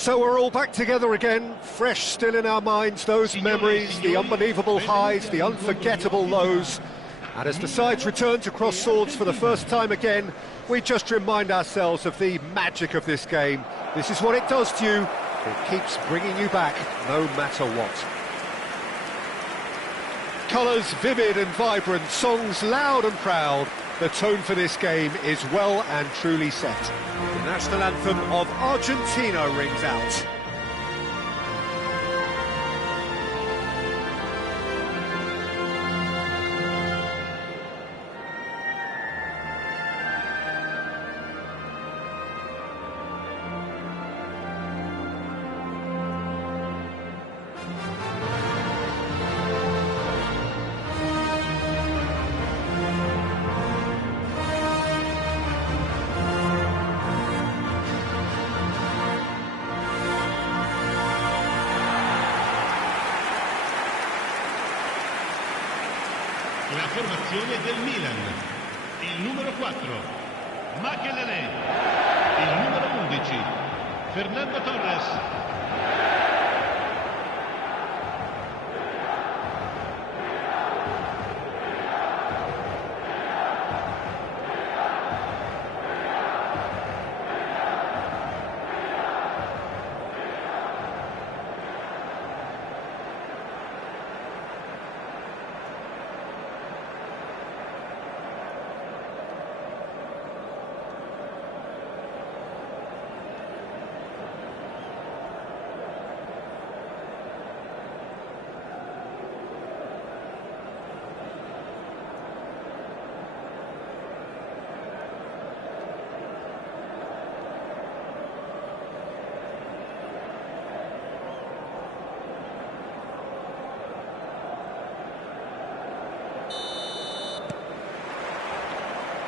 So we're all back together again, fresh still in our minds, those memories, the unbelievable highs, the unforgettable lows. And as the sides return to cross swords for the first time again, we just remind ourselves of the magic of this game. This is what it does to you. It keeps bringing you back, no matter what. Colours vivid and vibrant, songs loud and proud. The tone for this game is well and truly set. The national anthem of Argentina rings out. La formazione del Milan, il numero 4, Makelele, il numero 11, Fernando Torres.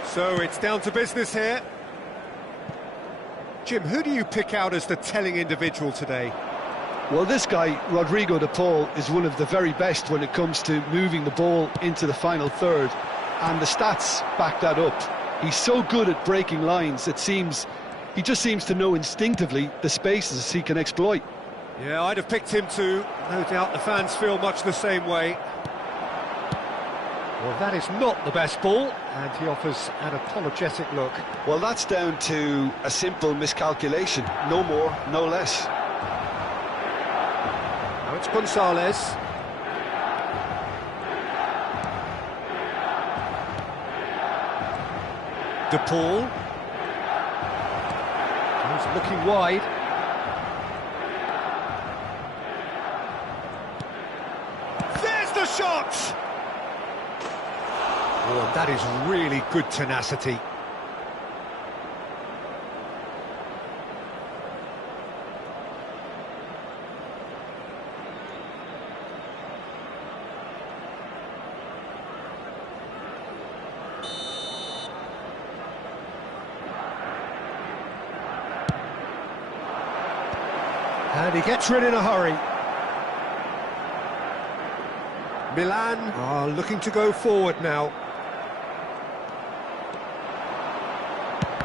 So it's down to business here. Jim, who do you pick out as the telling individual today? Well, this guy, Rodrigo de Paul, is one of the very best when it comes to moving the ball into the final third. And the stats back that up. He's so good at breaking lines, he just seems to know instinctively the spaces he can exploit. Yeah, I'd have picked him too. No doubt the fans feel much the same way. Well, that is not the best ball, and he offers an apologetic look. Well, that's down to a simple miscalculation. No more, no less. Now it's Gonzalez. De Paul. He's looking wide. There's the shot! Oh, and that is really good tenacity. And he gets rid in a hurry. Milan are looking to go forward now.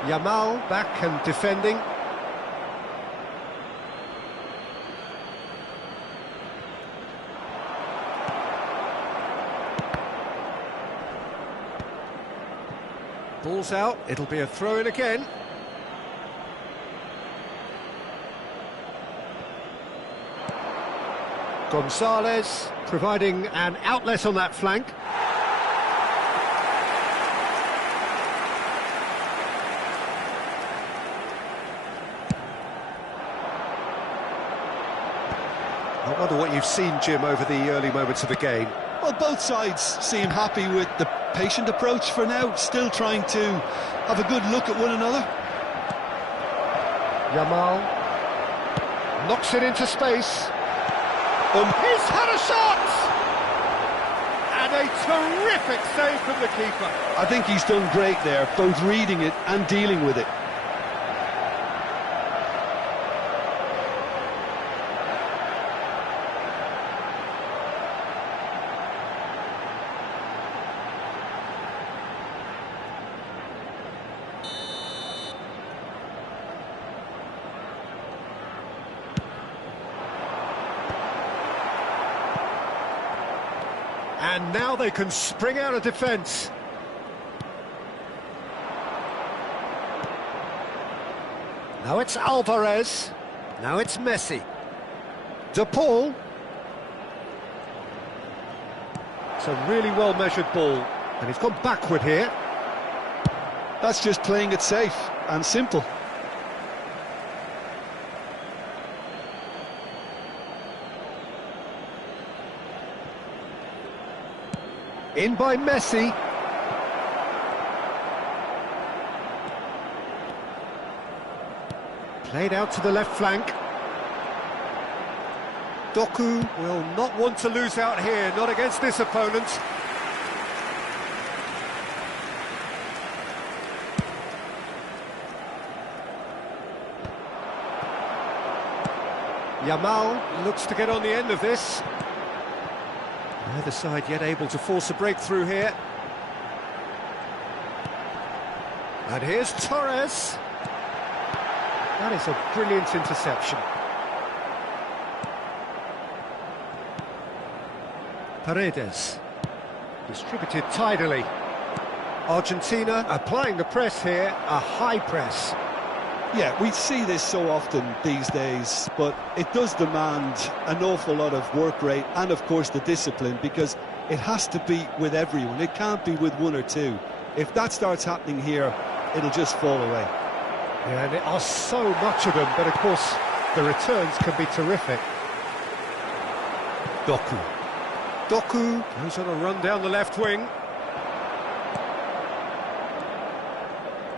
Yamal back and defending. Ball's out, it'll be a throw-in again. Gonzalez providing an outlet on that flank. I wonder what you've seen, Jim, over the early moments of the game. Well, both sides seem happy with the patient approach for now, still trying to have a good look at one another. Yamal knocks it into space. He's had a shot! And a terrific save from the keeper. I think he's done great there, both reading it and dealing with it. And now they can spring out of defence. Now it's Alvarez. Now it's Messi. De Paul. It's a really well-measured ball. And he's gone backward here. That's just playing it safe and simple. In by Messi. Played out to the left flank. Doku will not want to lose out here, not against this opponent. Yamal looks to get on the end of this. Neither side yet able to force a breakthrough here. And here's Torres. That is a brilliant interception. Paredes. Distributed tidily. Argentina applying the press here, a high press. Yeah, we see this so often these days, but it does demand an awful lot of work rate and, of course, the discipline, because it has to be with everyone. It can't be with one or two. If that starts happening here, it'll just fall away. Yeah, and there are so much of them, but, of course, the returns can be terrific. Doku. Doku goes on a run down the left wing.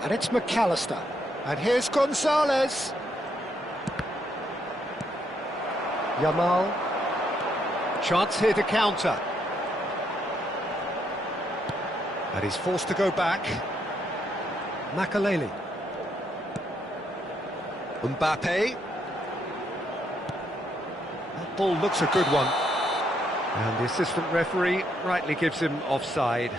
And it's McAllister. And here's Gonzalez. Yamal. Chance here to counter. And he's forced to go back. Makaleli. Mbappe. That ball looks a good one. And the assistant referee rightly gives him offside.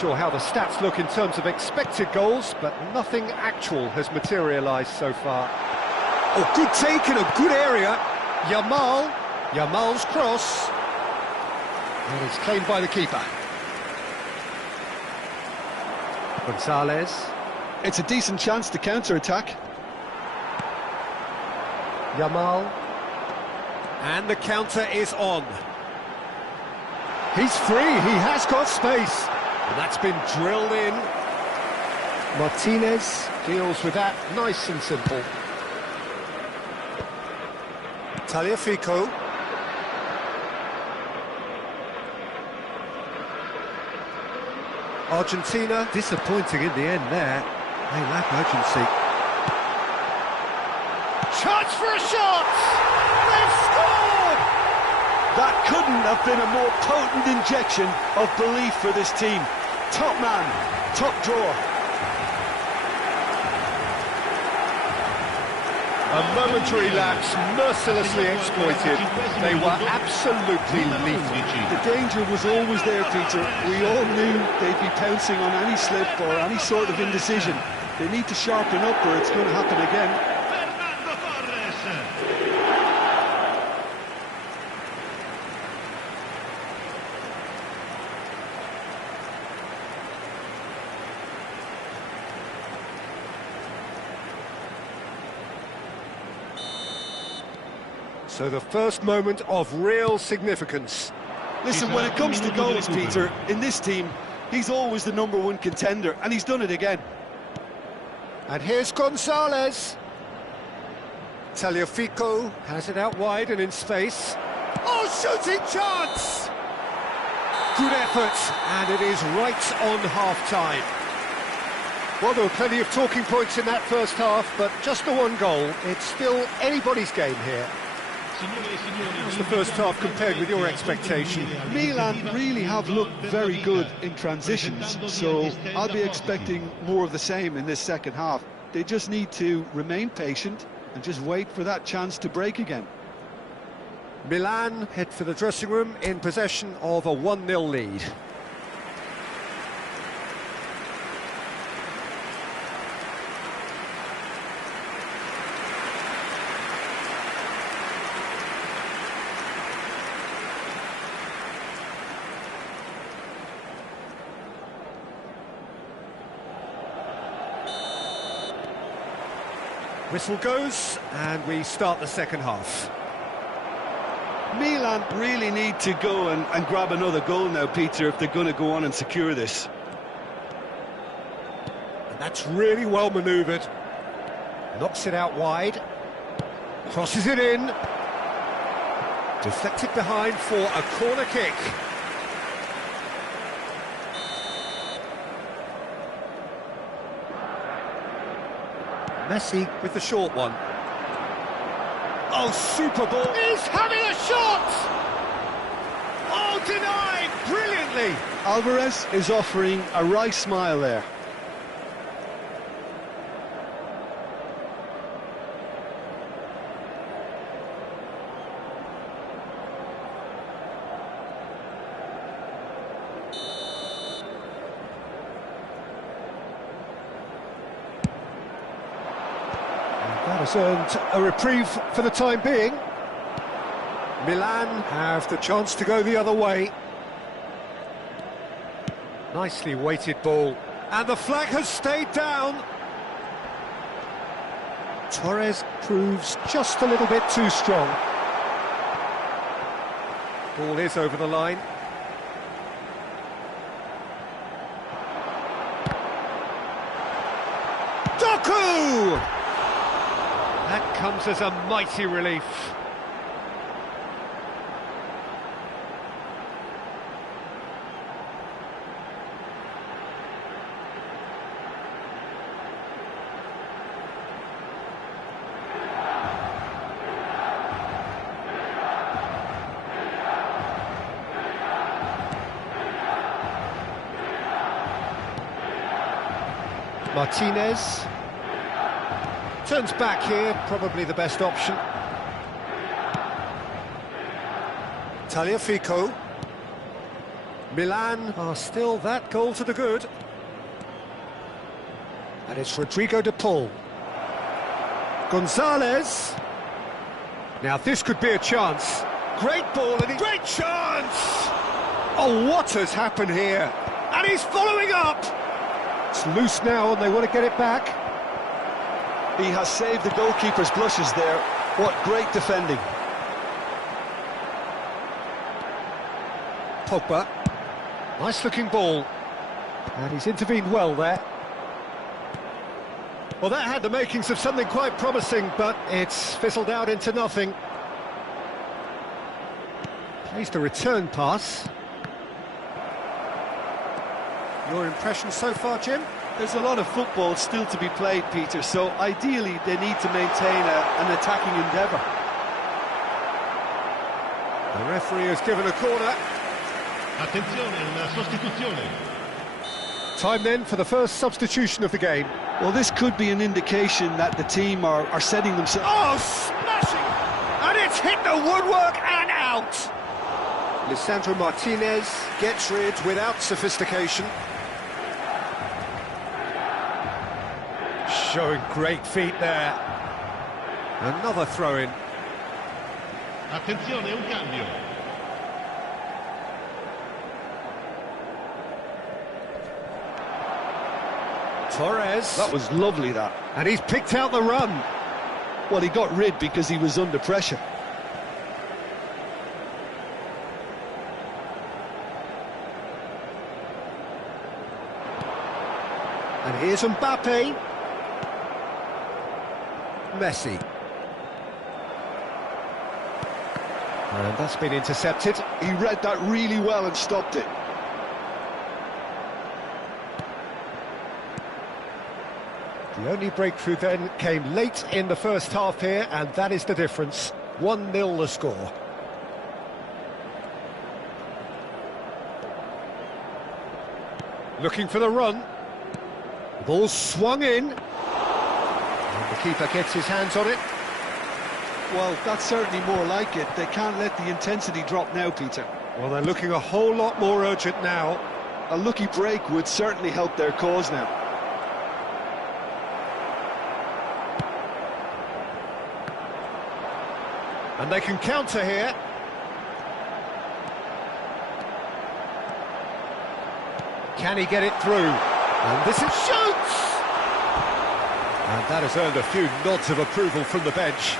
Sure how the stats look in terms of expected goals, but nothing actual has materialised so far. Oh, good take in a good area. Yamal's cross. And it's claimed by the keeper. Gonzalez. It's a decent chance to counter-attack. Yamal. And the counter is on. He's free, he has got space. And that's been drilled in. Martinez deals with that nice and simple. Tagliafico. Argentina disappointing in the end there. They lack urgency. Chance for a shot! They've scored! That couldn't have been a more potent injection of belief for this team. Top man, top drawer. A momentary lapse, mercilessly exploited. They were absolutely lethal. The danger was always there, Peter. We all knew they'd be pouncing on any slip or any sort of indecision. They need to sharpen up or it's going to happen again. So the first moment of real significance. Listen, when it comes to goals, Peter, in this team, he's always the #1 contender, and he's done it again. And here's Gonzalez. Tagliafico has it out wide and in space. Oh, shooting chance! Good effort, and it is right on half-time. Well, there were plenty of talking points in that first half, but just the one goal. It's still anybody's game here. How's the first half compared with your expectation? Milan really have looked very good in transitions, so I'll be expecting more of the same in this second half. They just need to remain patient, and just wait for that chance to break again. Milan head for the dressing room in possession of a 1-0 lead. Whistle goes, and we start the second half. Milan really need to go and grab another goal now, Peter, if they're going to go on and secure this. And that's really well manoeuvred. Knocks it out wide. Crosses it in. Deflected behind for a corner kick. Messi with the short one. Oh, super ball. He's having a shot! Oh, denied brilliantly. Alvarez is offering a wry smile there. That has earned a reprieve for the time being. Milan have the chance to go the other way. Nicely weighted ball. And the flag has stayed down. Torres proves just a little bit too strong. Ball is over the line. Doku! That comes as a mighty relief. Martinez turns back here, probably the best option. Tagliafico. Milan are still that goal to the good. And it's Rodrigo de Paul. Gonzalez. Now this could be a chance. Great ball and great chance! Oh, what has happened here? And he's following up! It's loose now and they want to get it back. He has saved the goalkeeper's blushes there. What great defending. Pogba. Nice looking ball. And he's intervened well there. Well, that had the makings of something quite promising, but it's fizzled out into nothing. Plays the return pass. Your impression so far, Jim? There's a lot of football still to be played, Peter, so ideally they need to maintain an attacking endeavour. The referee has given a corner. Attenzione, una sostituzione. Time then for the first substitution of the game. Well, this could be an indication that the team are setting themselves... Oh, smashing! And it's hit the woodwork and out! Lisandro Martinez gets rid without sophistication. Showing great feet there. Another throw-in. Attenzione, un cambio. Torres. That was lovely, that. And he's picked out the run. Well, he got rid because he was under pressure. And here's Mbappe. Messi. And that's been intercepted. He read that really well and stopped it. The only breakthrough then came late in the first half here, and that is the difference. 1-0 the score. Looking for the run. The ball swung in. And the keeper gets his hands on it. Well, that's certainly more like it. They can't let the intensity drop now, Peter. Well, they're looking a whole lot more urgent now. A lucky break would certainly help their cause now. And they can counter here. Can he get it through? And this is shoots! And that has earned a few nods of approval from the bench.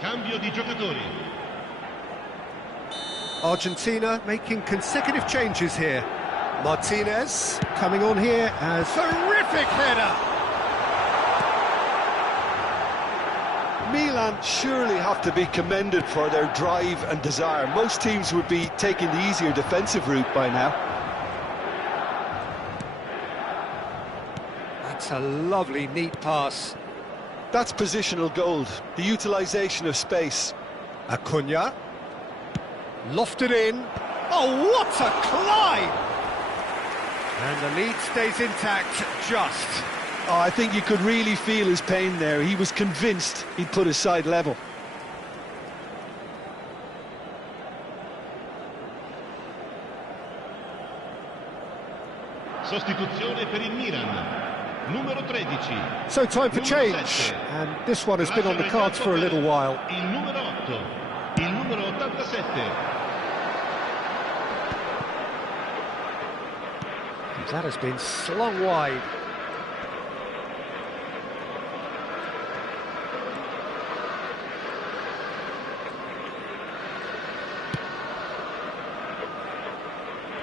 Cambio di giocatori. Argentina making consecutive changes here. Martinez coming on here as terrific header. Milan surely have to be commended for their drive and desire. Most teams would be taking the easier defensive route by now. That's a lovely, neat pass. That's positional gold, the utilisation of space. Acuna. Lofted in. Oh, what a climb! And the lead stays intact, just. Oh, I think you could really feel his pain there. He was convinced he'd put his side level. Sostituzione per il Milan. Numero 13. So time for Numero change, 7. and this one has been on the cards for a little while. Il numero 8. Il numero 87. That has been slung wide.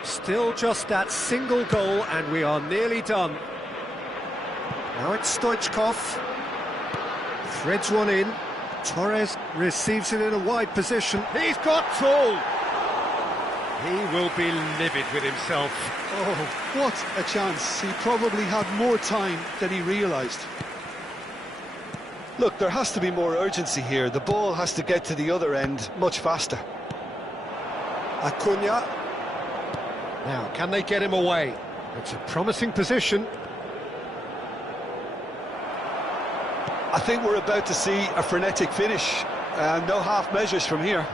Still just that single goal, and we are nearly done. Now it's Stoichkov. Threads one in. Torres receives it in a wide position. He's got tall. He will be livid with himself. Oh, what a chance. He probably had more time than he realised. Look, there has to be more urgency here. The ball has to get to the other end much faster. Acuna. Now, can they get him away? It's a promising position. I think we're about to see a frenetic finish. No half measures from here.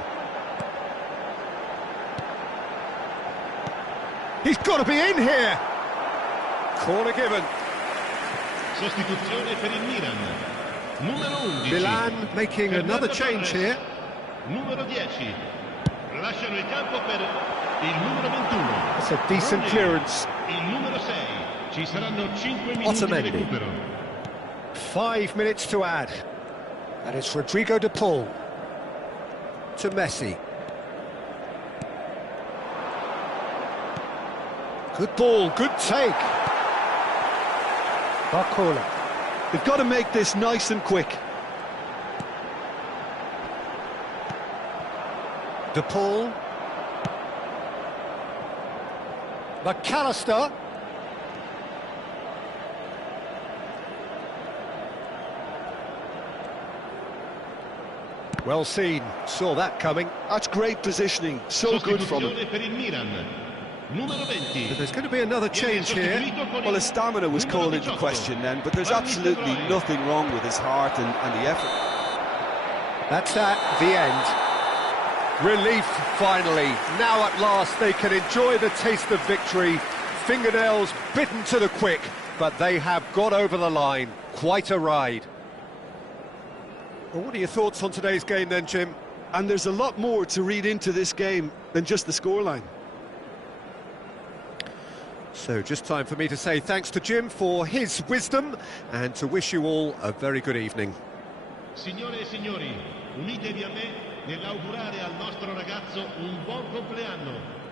He's got to be in here! Corner given. Sostituzione per il Milan. Numero 11. Milan making another change here. Numero 10. Lasciano il campo per il numero 21. That's a decent clearance. Il numero 6. Ci saranno 5 minuti Otamendi. di recupero. 5 minutes to add. And it's Rodrigo de Paul to Messi. Good ball, good take. Barcola. They've got to make this nice and quick. De Paul. McAllister. Well seen, saw that coming. That's great positioning, so good from him. Sostituzione per il Milan. Numero 20. But there's going to be another change here. Well, his stamina was called into question then, but there's absolutely nothing wrong with his heart and the effort. That's at the end. Relief, finally. Now at last they can enjoy the taste of victory. Fingernails bitten to the quick, but they have got over the line. Quite a ride. Well, what are your thoughts on today's game then, Jim? And there's a lot more to read into this game than just the scoreline. So just time for me to say thanks to Jim for his wisdom and to wish you all a very good evening. Signore e signori, unitevi a me nell'augurare al nostro ragazzo un buon compleanno.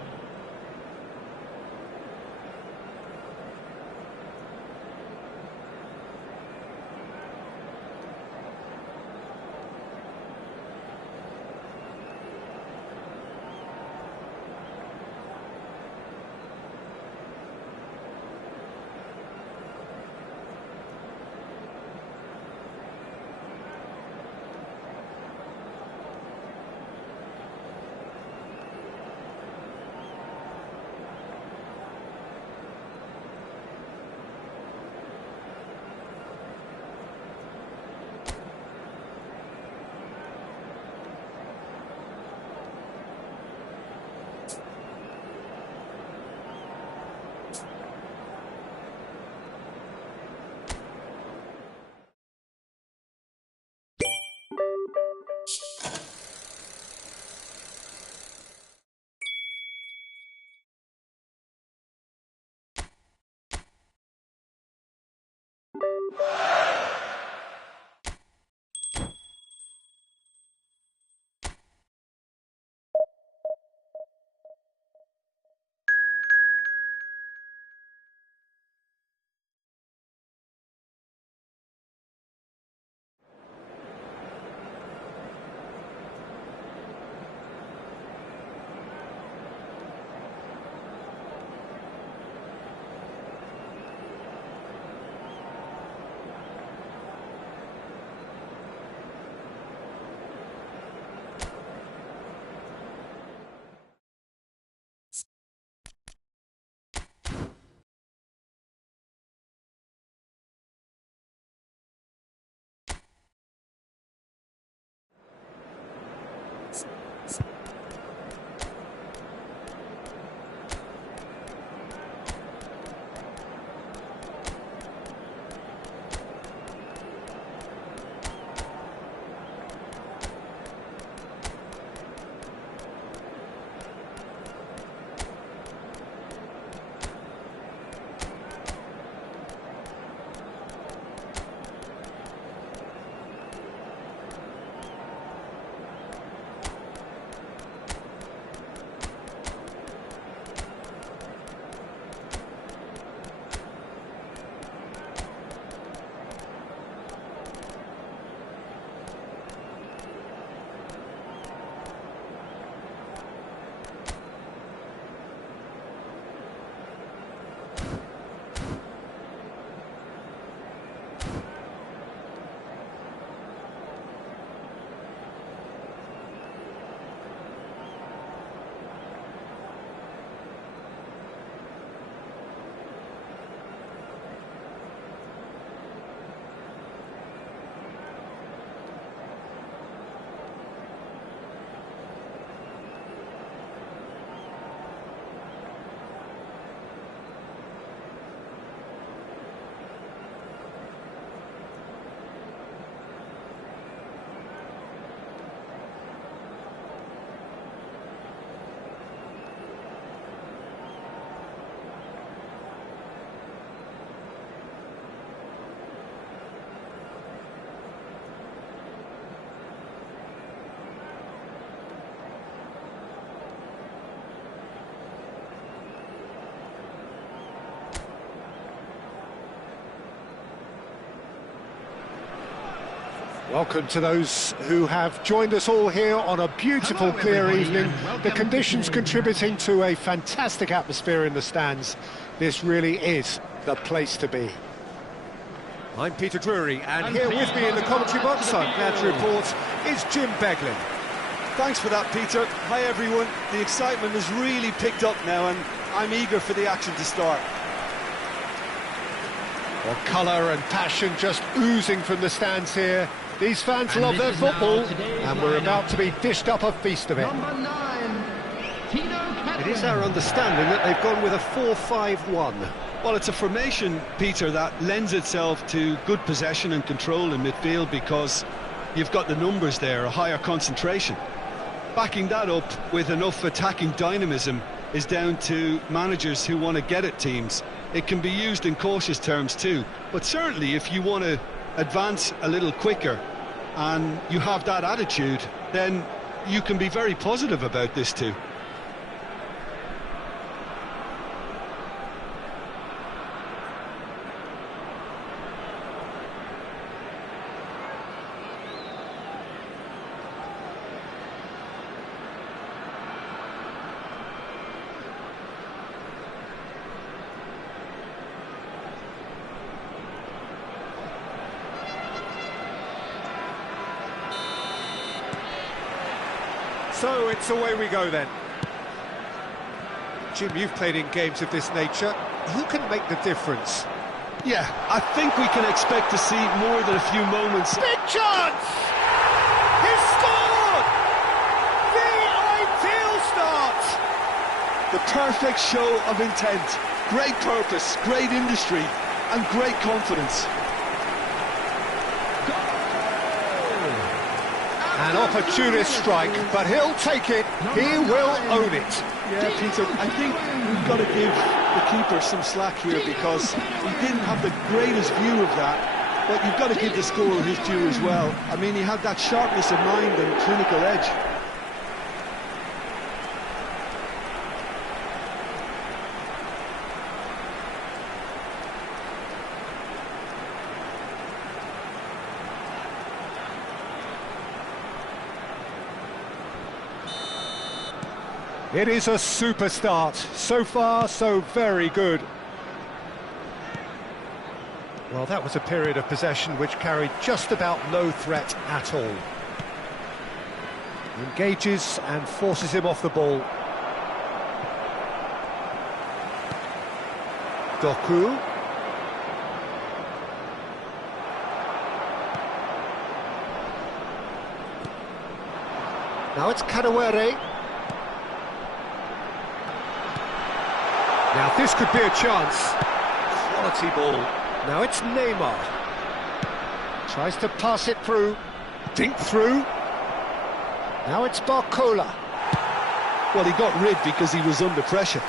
Welcome to those who have joined us all here on a beautiful, clear evening. The conditions contributing to a fantastic atmosphere in the stands. This really is the place to be. I'm Peter Drury, and here with me in the commentary box, I'm glad to report, is Jim Beglin. Thanks for that, Peter. Hi, everyone. The excitement has really picked up now, and I'm eager for the action to start. Well, colour and passion just oozing from the stands here. These fans love their football, and we're about to be dished up a feast of it. It is our understanding that they've gone with a 4-5-1. Well, it's a formation, Peter, that lends itself to good possession and control in midfield because you've got the numbers there, a higher concentration. Backing that up with enough attacking dynamism is down to managers who want to get at teams. It can be used in cautious terms too, but certainly if you want to advance a little quicker and you have that attitude, then you can be very positive about this too. So it's away we go then. Jim, you've played in games of this nature. Who can make the difference? Yeah, I think we can expect to see more than a few moments. Big chance! He scored! The ideal start! The perfect show of intent. Great purpose, great industry, and great confidence. An opportunist strike, but he'll take it. He will own it. Yeah, Peter, I think we've got to give the keeper some slack here because he didn't have the greatest view of that, but you've got to give the scorer his due as well. I mean, he had that sharpness of mind and clinical edge. It is a super start. So far, so very good. Well, that was a period of possession which carried just about no threat at all. Engages and forces him off the ball. Doku. Now it's Kadewere. Now this could be a chance. Quality ball. Now it's Neymar. Tries to pass it through. Dink through. Now it's Barcola. Well, he got rid because he was under pressure.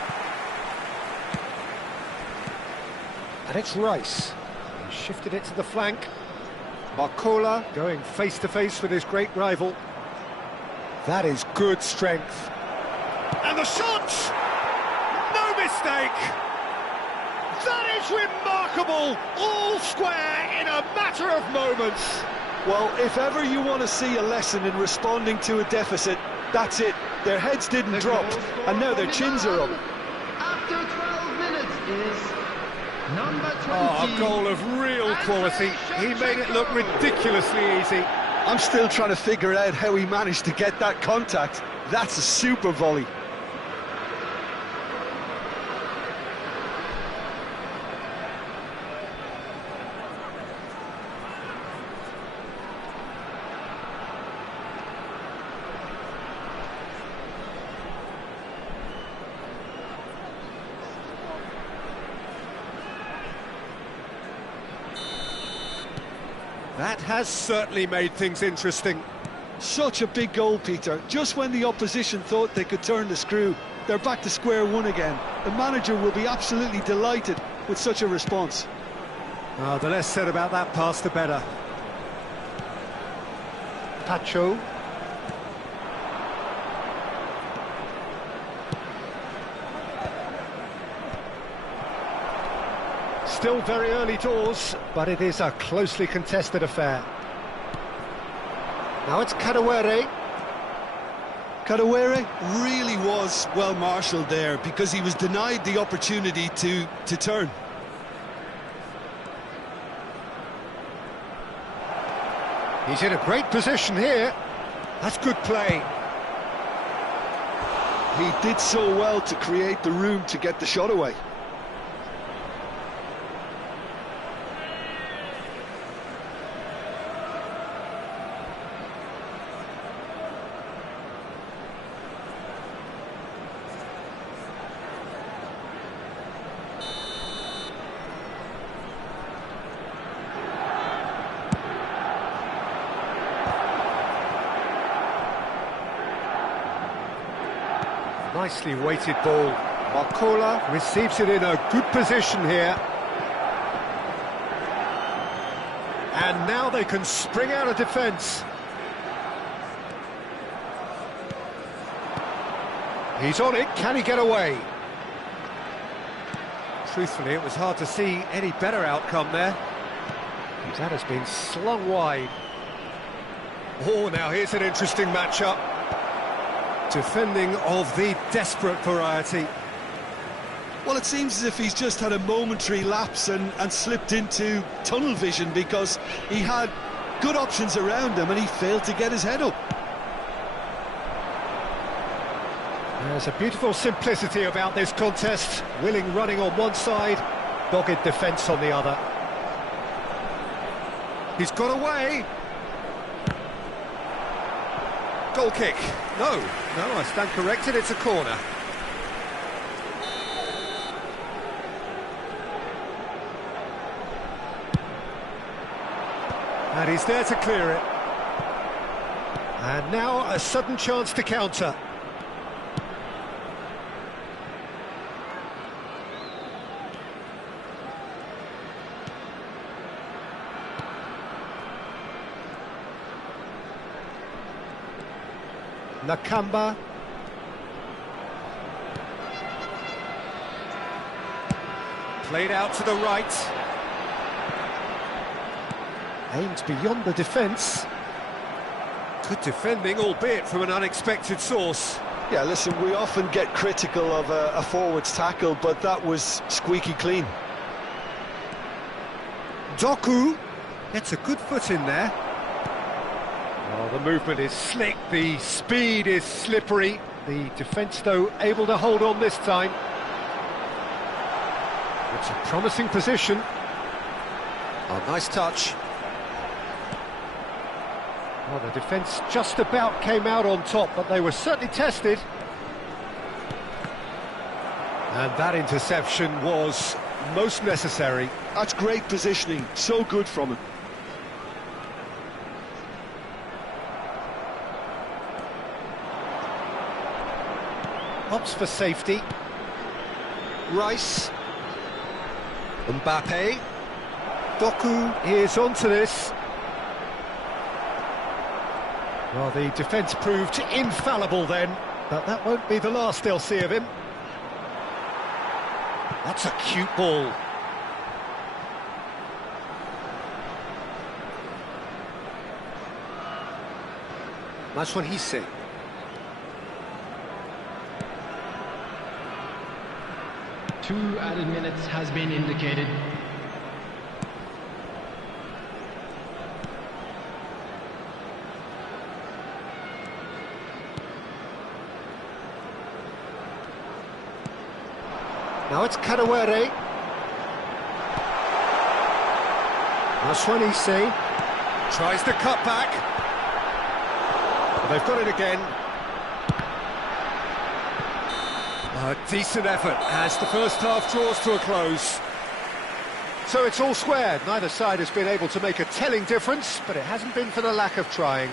And it's Rice. He shifted it to the flank. Barcola going face to face with his great rival. That is good strength. And the shot! No mistake! That is remarkable! All square in a matter of moments. Well, if ever you want to see a lesson in responding to a deficit, that's it. Their heads didn't drop, and now their chins are up. After 12 minutes is number 20. Oh, a goal of real quality. He made it look ridiculously easy. I'm still trying to figure out how he managed to get that contact. That's a super volley. That has certainly made things interesting. Such a big goal, Peter. Just when the opposition thought they could turn the screw, they're back to square one again. The manager will be absolutely delighted with such a response. Oh, the less said about that pass, the better. Pacho. Still very early doors, but it is a closely contested affair. Now it's Kadewere. Kadewere really was well marshalled there because he was denied the opportunity to turn. He's in a great position here. That's good play. He did so well to create the room to get the shot away. Nicely weighted ball. Marcola receives it in a good position here. And now they can spring out of defence. He's on it, can he get away? Truthfully, it was hard to see any better outcome there. That has been slung wide. Oh, now here's an interesting matchup. Defending of the desperate variety. Well, it seems as if he's just had a momentary lapse and slipped into tunnel vision because he had good options around him and he failed to get his head up. There's a beautiful simplicity about this contest. Willing running on one side, dogged defence on the other. He's got away. Goal kick. No, I stand corrected, it's a corner. And he's there to clear it. And now a sudden chance to counter. Nakamba. Played out to the right. Aims beyond the defence. Good defending, albeit from an unexpected source. Yeah, listen, we often get critical of a forward's tackle, but that was squeaky clean. Doku gets a good foot in there. Oh, the movement is slick, the speed is slippery. The defence, though, able to hold on this time. It's a promising position. Oh, nice touch. Well, the defence just about came out on top, but they were certainly tested. And that interception was most necessary. That's great positioning, so good from him. Opts for safety. Rice. Mbappe. Doku is onto this. Well, the defence proved infallible then, but that won't be the last they'll see of him. That's a cute ball. That's what he's saying. Two added minutes has been indicated. Now it's Kadewere. Maswanise tries the cut back. But they've got it again. A decent effort as the first half draws to a close. So it's all squared. Neither side has been able to make a telling difference, but it hasn't been for the lack of trying.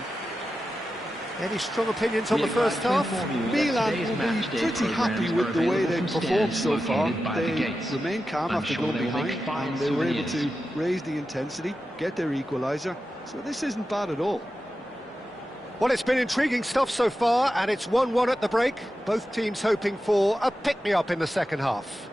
Any strong opinions on the first half? Milan will be pretty happy with the way they've performed so far. They remain calm after going behind, and they were able to raise the intensity, get their equaliser, so this isn't bad at all. Well, it's been intriguing stuff so far, and it's 1-1 at the break. Both teams hoping for a pick-me-up in the second half.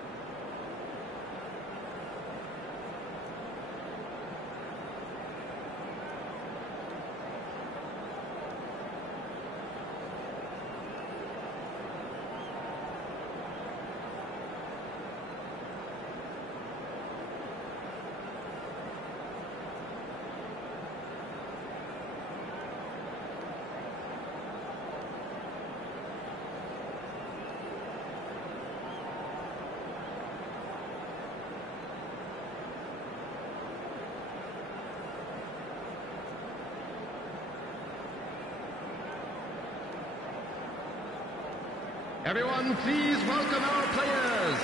Everyone, please welcome our players.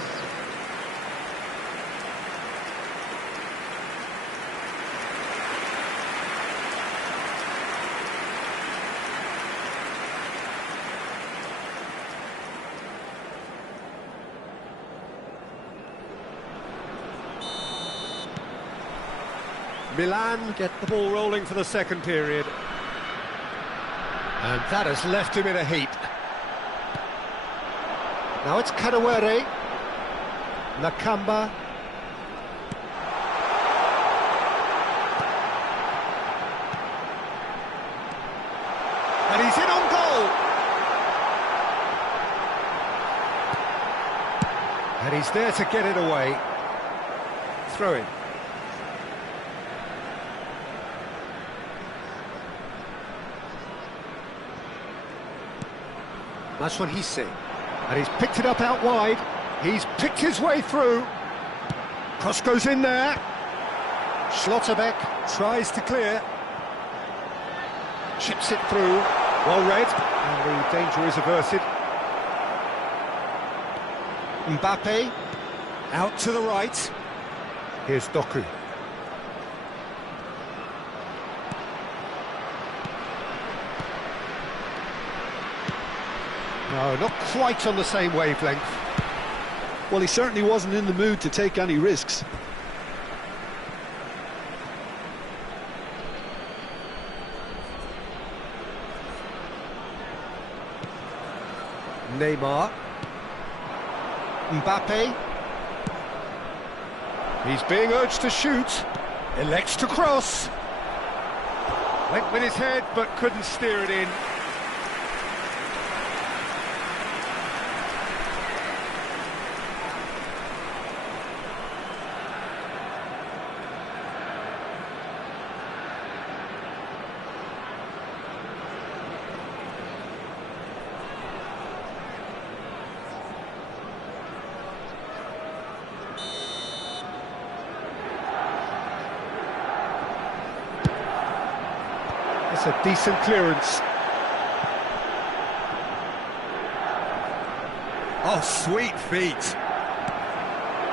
Milan get the ball rolling for the second period. And that has left him in a heap. Now it's Kadewere. Nakamba. And he's in on goal. And he's there to get it away. Throw in. That's what he's saying. And he's picked it up out wide. He's picked his way through. Cross goes in there. Schlotterbeck tries to clear. Chips it through. Well read. And the danger is averted. Mbappe. Out to the right. Here's Doku. No, not quite on the same wavelength. Well, he certainly wasn't in the mood to take any risks. Neymar. Mbappe. He's being urged to shoot. Elects to cross. Went with his head, but couldn't steer it in. It's a decent clearance. Oh, sweet feet.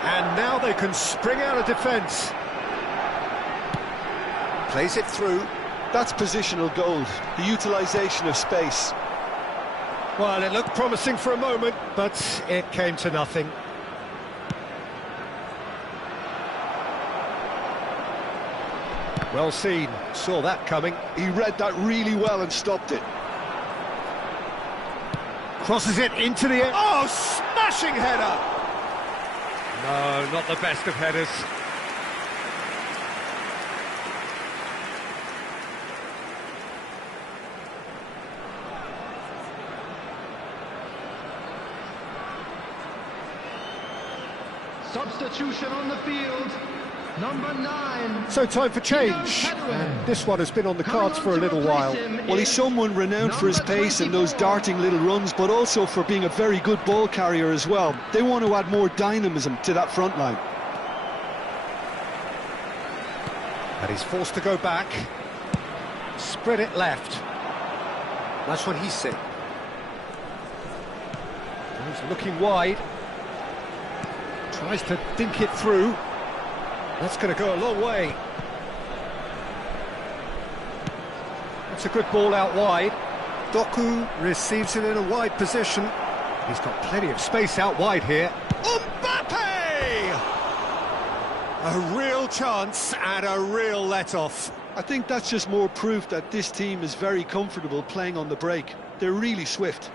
And now they can spring out of defence. Plays it through. That's positional gold, the utilisation of space. Well, it looked promising for a moment, but it came to nothing. Well seen, saw that coming. He read that really well and stopped it. Crosses it into the air. Oh, smashing header! No, not the best of headers. Substitution on the field. Number 9. So time for change. And this one has been on the cards for a little while. Well, he's someone renowned for his pace and those darting little runs, but also for being a very good ball carrier as well. They want to add more dynamism to that front line. And he's forced to go back. Spread it left. That's what he's saying. He's looking wide. Tries to dink it through. That's going to go a long way. That's a good ball out wide. Doku receives it in a wide position. He's got plenty of space out wide here. Mbappe! A real chance and a real let-off. I think that's just more proof that this team is very comfortable playing on the break. They're really swift.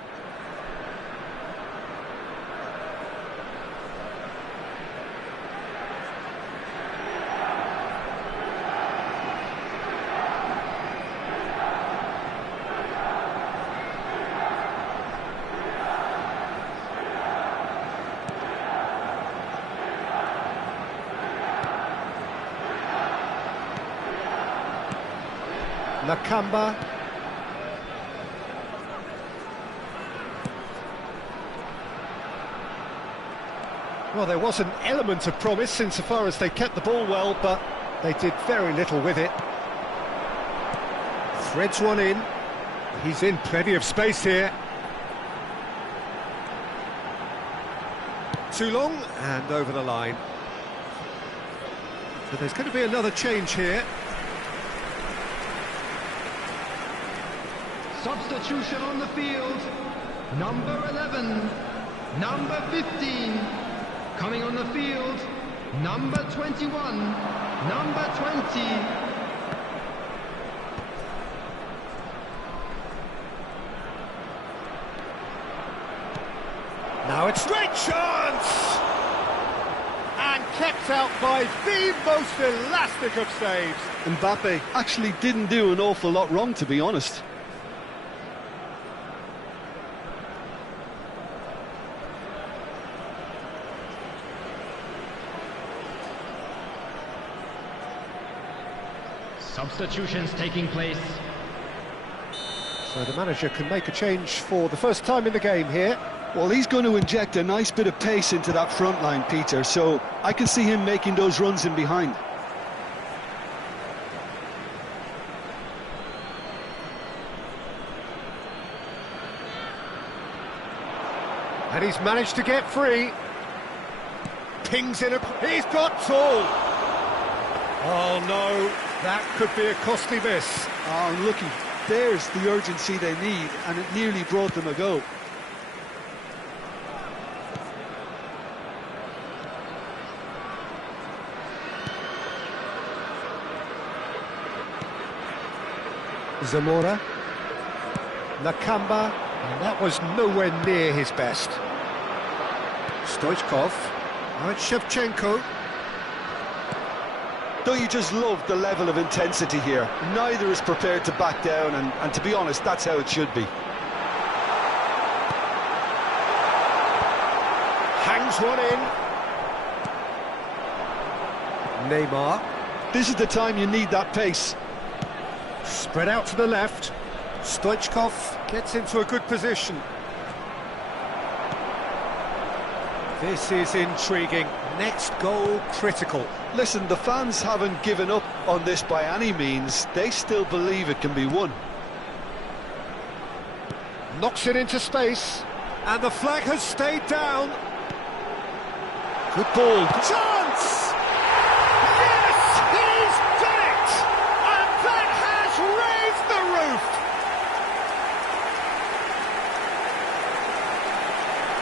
Nakamba. Well, there was an element of promise insofar as they kept the ball well, but they did very little with it. Threads one in. He's in plenty of space here. too long, and over the line. So there's going to be another change here. Substitution on the field. Number 11, number 15. Coming on the field, number 21, number 20. Now it's great chance! And kept out by the most elastic of saves. Mbappe actually didn't do an awful lot wrong, to be honest. Substitutions taking place. So the manager can make a change for the first time in the game here. Well, he's going to inject a nice bit of pace into that front line, Peter, so I can see him making those runs in behind. And he's managed to get free. Pings in he's got tall. Oh no, that could be a costly miss. Oh, unlucky. There's the urgency they need, and it nearly brought them a goal. Zamora, Nakamba, and that was nowhere near his best. Stoichkov, now it's Shevchenko. Don't you just love the level of intensity here? Neither is prepared to back down, and to be honest, that's how it should be. Hangs one in. Neymar. This is the time you need that pace. Spread out to the left. Stoichkov gets into a good position. This is intriguing. Next goal critical. Listen, the fans haven't given up on this by any means. They still believe it can be won. Knocks it into space. And the flag has stayed down. Good ball. Chance! Yes, he's done it! And that has raised the roof!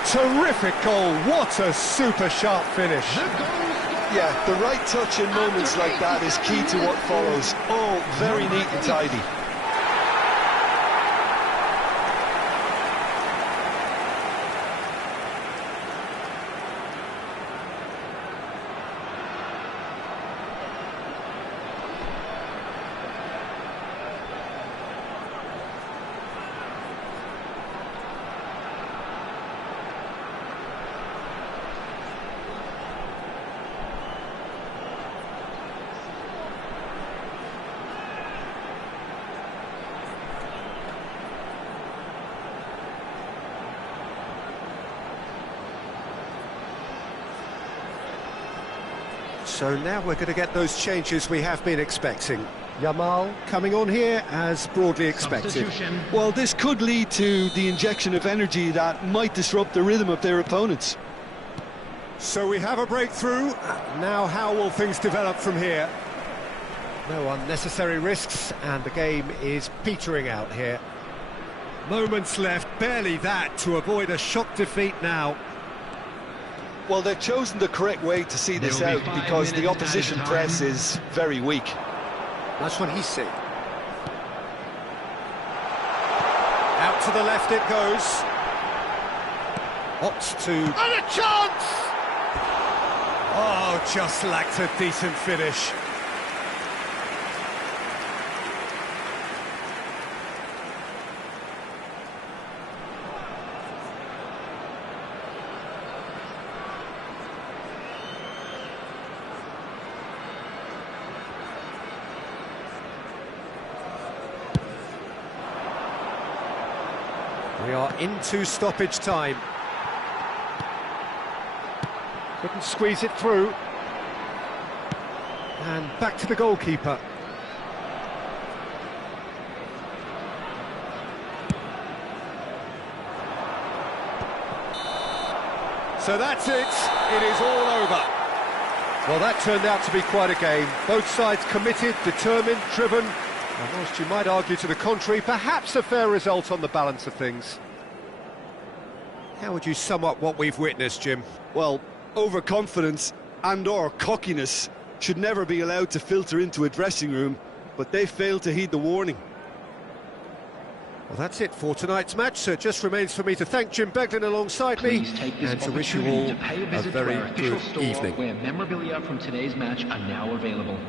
Terrific goal. What a super sharp finish. Yeah, the right touch in moments like that is key to what follows. All very neat and tidy. So now we're going to get those changes we have been expecting. Yamal coming on here as broadly expected. Well, this could lead to the injection of energy that might disrupt the rhythm of their opponents. So we have a breakthrough. Now how will things develop from here? No unnecessary risks, and the game is petering out here. Moments left, barely that, to avoid a shock defeat now. Well, they've chosen the correct way to see this out because the opposition press is very weak. That's what he's saying. Out to the left it goes. Opts to... And a chance! Oh, just lacked a decent finish. We are into stoppage time. Couldn't squeeze it through. And back to the goalkeeper. So that's it. It is all over. Well, that turned out to be quite a game. Both sides committed, determined, driven. And whilst you might argue to the contrary, perhaps a fair result on the balance of things. How would you sum up what we've witnessed, Jim? Well, overconfidence and/or cockiness should never be allowed to filter into a dressing room, but they failed to heed the warning. Well, that's it for tonight's match, so it just remains for me to thank Jim Beglin alongside me and to wish you all a very good evening. Where memorabilia from today's match are now available.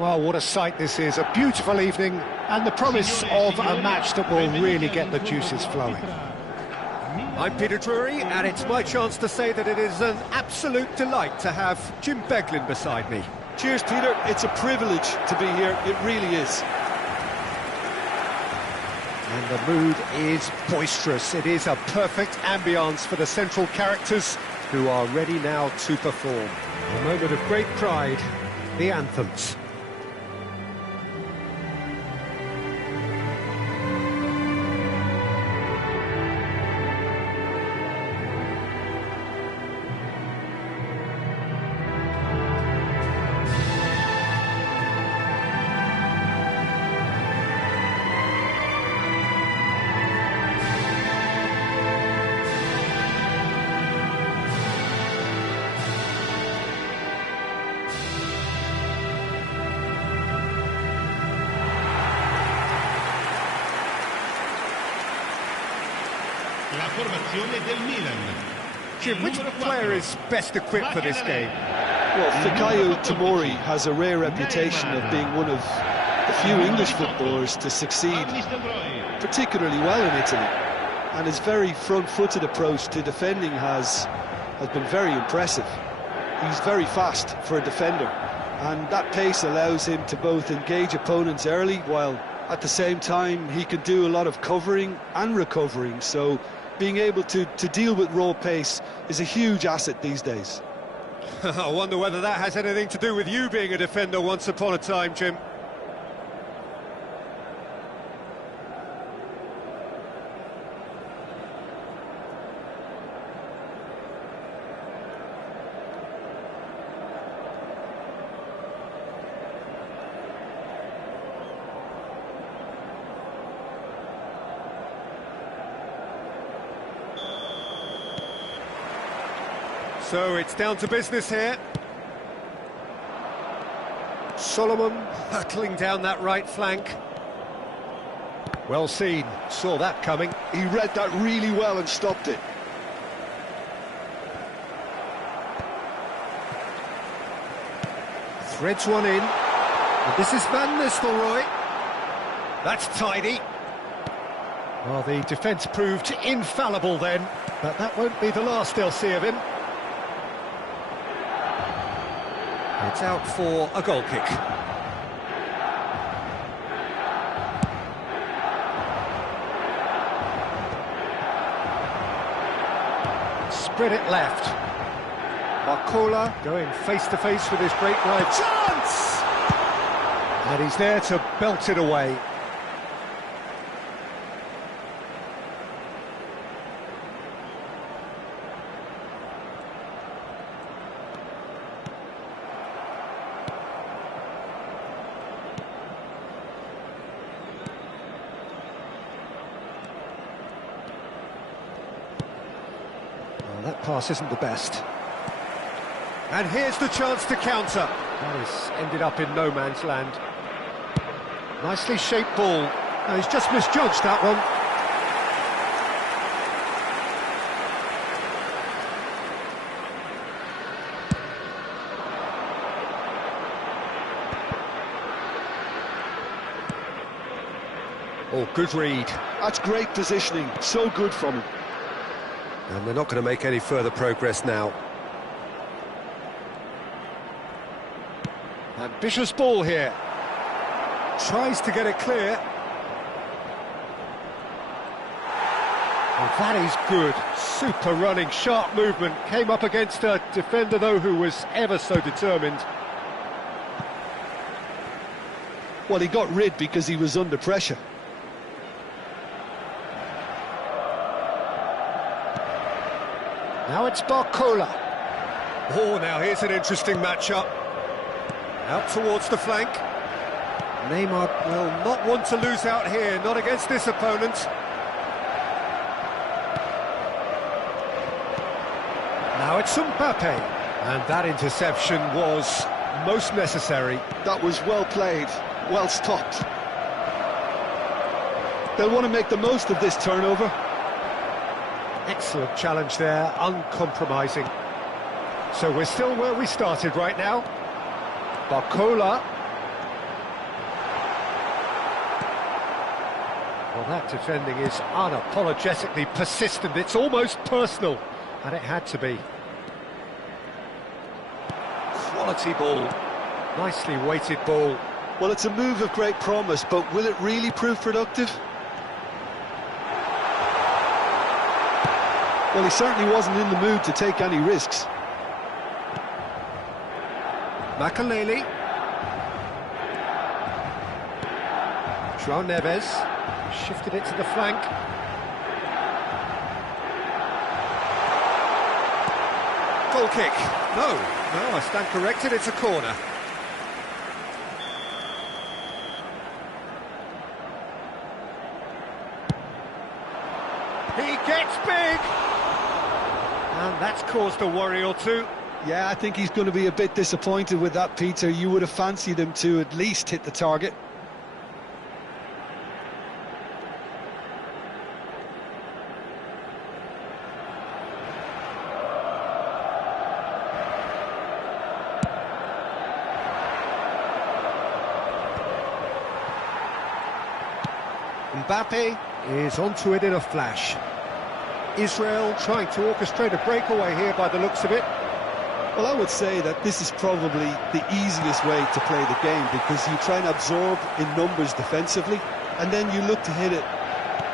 Well, what a sight this is, a beautiful evening, and the promise of a match that will really get the juices flowing. I'm Peter Drury, and it's my chance to say that it is an absolute delight to have Jim Beglin beside me. Cheers, Peter. It's a privilege to be here. It really is. And the mood is boisterous. It is a perfect ambience for the central characters who are ready now to perform. A moment of great pride, the anthems. La formazione del Milan. Jim, which player is best equipped for this game? Well, Fikayo Tomori has a rare reputation of being one of the few English footballers to succeed particularly well in Italy, and his very front-footed approach to defending has been very impressive. He's very fast for a defender, and that pace allows him to both engage opponents early, while at the same time he can do a lot of covering and recovering, so being able to deal with raw pace is a huge asset these days. I wonder whether that has anything to do with you being a defender once upon a time, Jim. So it's down to business here. Solomon hurtling down that right flank. Well seen, saw that coming. He read that really well and stopped it. Threads one in. And this is Van Nistelrooy. That's tidy. Well, the defence proved infallible then, but that won't be the last they'll see of him. It's out for a goal kick. Spread it left. Barcola going face-to-face with his great right. Chance! And he's there to belt it away. That pass isn't the best. And here's the chance to counter. That has ended up in no man's land. Nicely shaped ball. No, he's just misjudged that one. Oh, good read. That's great positioning, so good from him. And they're not going to make any further progress now. Ambitious ball here. Tries to get it clear. Well, that is good. Super running, sharp movement. Came up against a defender, though, who was ever so determined. Well, he got rid because he was under pressure. Now it's Barcola. Oh, now here's an interesting matchup. Out towards the flank. Neymar will not want to lose out here, not against this opponent. Now it's Mbappe. And that interception was most necessary. That was well played, well stopped. They'll want to make the most of this turnover. Excellent challenge there, uncompromising. So we're still where we started right now. Barcola. Well, that defending is unapologetically persistent. It's almost personal, and it had to be. Quality ball. Nicely weighted ball. Well, it's a move of great promise, but will it really prove productive? Well, he certainly wasn't in the mood to take any risks. Makalele. João Neves shifted it to the flank. Goal kick. No, I stand corrected, it's a corner. He gets big! And that's caused a worry or two. Yeah, I think he's going to be a bit disappointed with that, Peter. You would have fancied him to at least hit the target. Mbappe is onto it in a flash. Israel trying to orchestrate a breakaway here by the looks of it. Well, I would say that this is probably the easiest way to play the game, because you try and absorb in numbers defensively, and then you look to hit it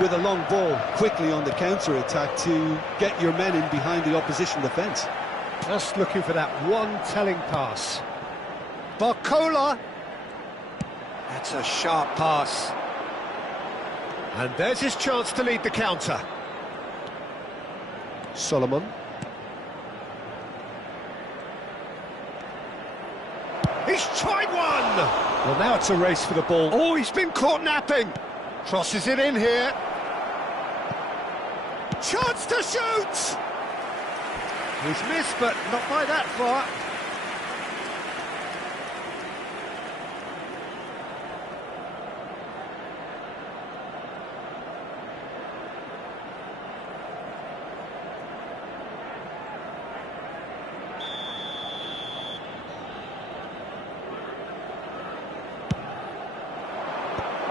with a long ball quickly on the counter-attack to get your men in behind the opposition defence. Just looking for that one telling pass. Barcola. That's a sharp pass. And there's his chance to lead the counter. Solomon. He's tried one! Well, now it's a race for the ball. Oh, he's been caught napping. Crosses it in here. Chance to shoot! He's missed, but not by that far.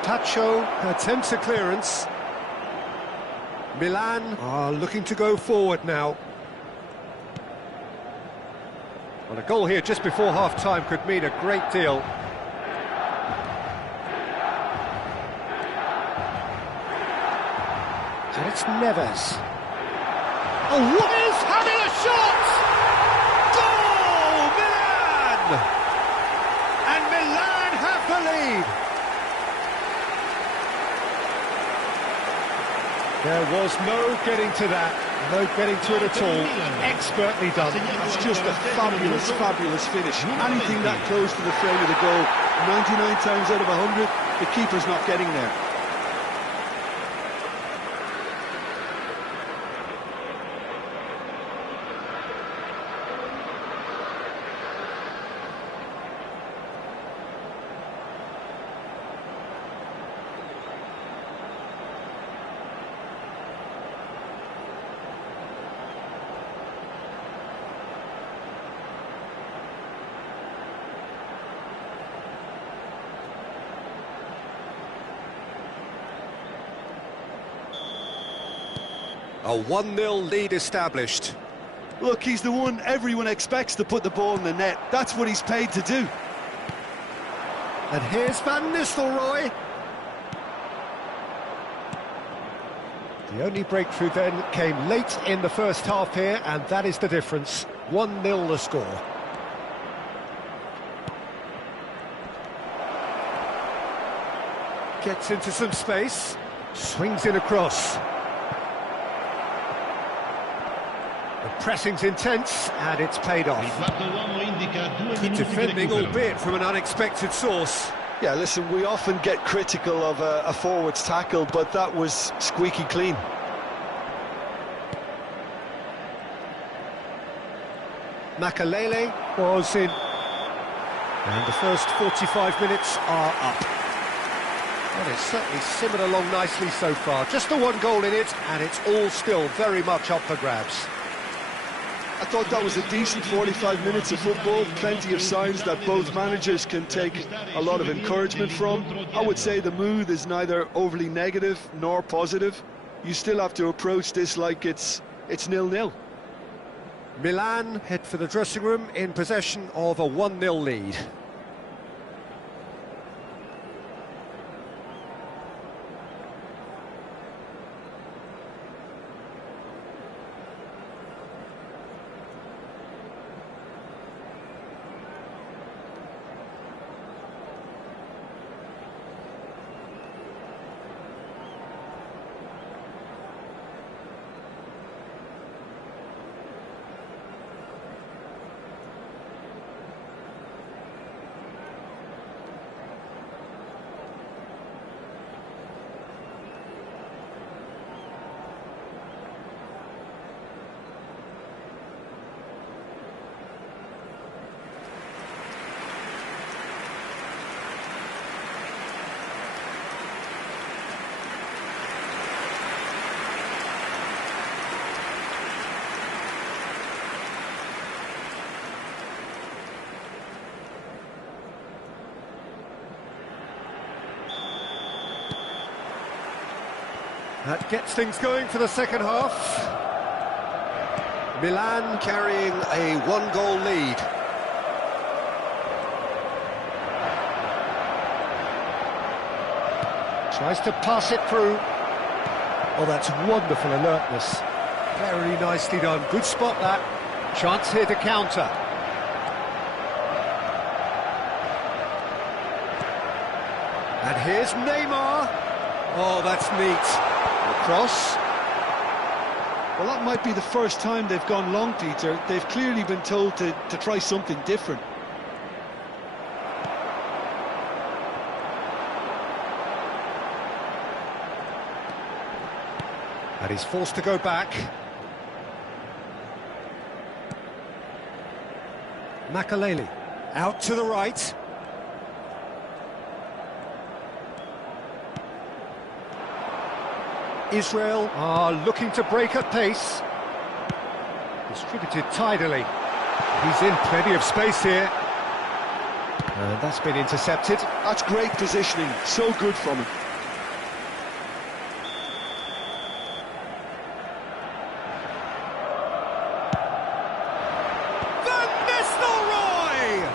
Tacho attempts a clearance. Milan are looking to go forward now. Well, a goal here just before half-time could mean a great deal. And it's Neves. Oh, what is having a shot? Goal! Milan! And Milan have the lead. There was no getting to that, no getting to it at all. Expertly done. That's just a fabulous, fabulous finish. Anything that close to the frame of the goal, 99 times out of 100, the keeper's not getting there. A 1-0 lead established. Look, he's the one everyone expects to put the ball in the net. That's what he's paid to do. And here's Van Nistelrooy. The only breakthrough then came late in the first half here, and that is the difference. 1-0 the score. Gets into some space, swings in across. The pressing's intense, and it's paid off. Good defending, albeit from an unexpected source. Yeah, listen, we often get critical of a forward's tackle, but that was squeaky clean. Makalele was in. And the first 45 minutes are up. Well, it's certainly simmered along nicely so far. Just the one goal in it, and it's all still very much up for grabs. I thought that was a decent 45 minutes of football, plenty of signs that both managers can take a lot of encouragement from. I would say the mood is neither overly negative nor positive. You still have to approach this like it's 0-0. Milan head for the dressing room in possession of a 1-0 lead. That gets things going for the second half. Milan carrying a one-goal lead. Tries to pass it through. Oh, that's wonderful alertness. Very nicely done. Good spot, that. Chance here to counter. And here's Neymar. Oh, that's neat. Cross. Well, that might be the first time they've gone long, Peter. They've clearly been told to try something different. And he's forced to go back. Makaleli out to the right. Israel are looking to break at pace. Distributed tidily. He's in plenty of space here. And that's been intercepted. That's great positioning. So good from him. Van Nistelrooy!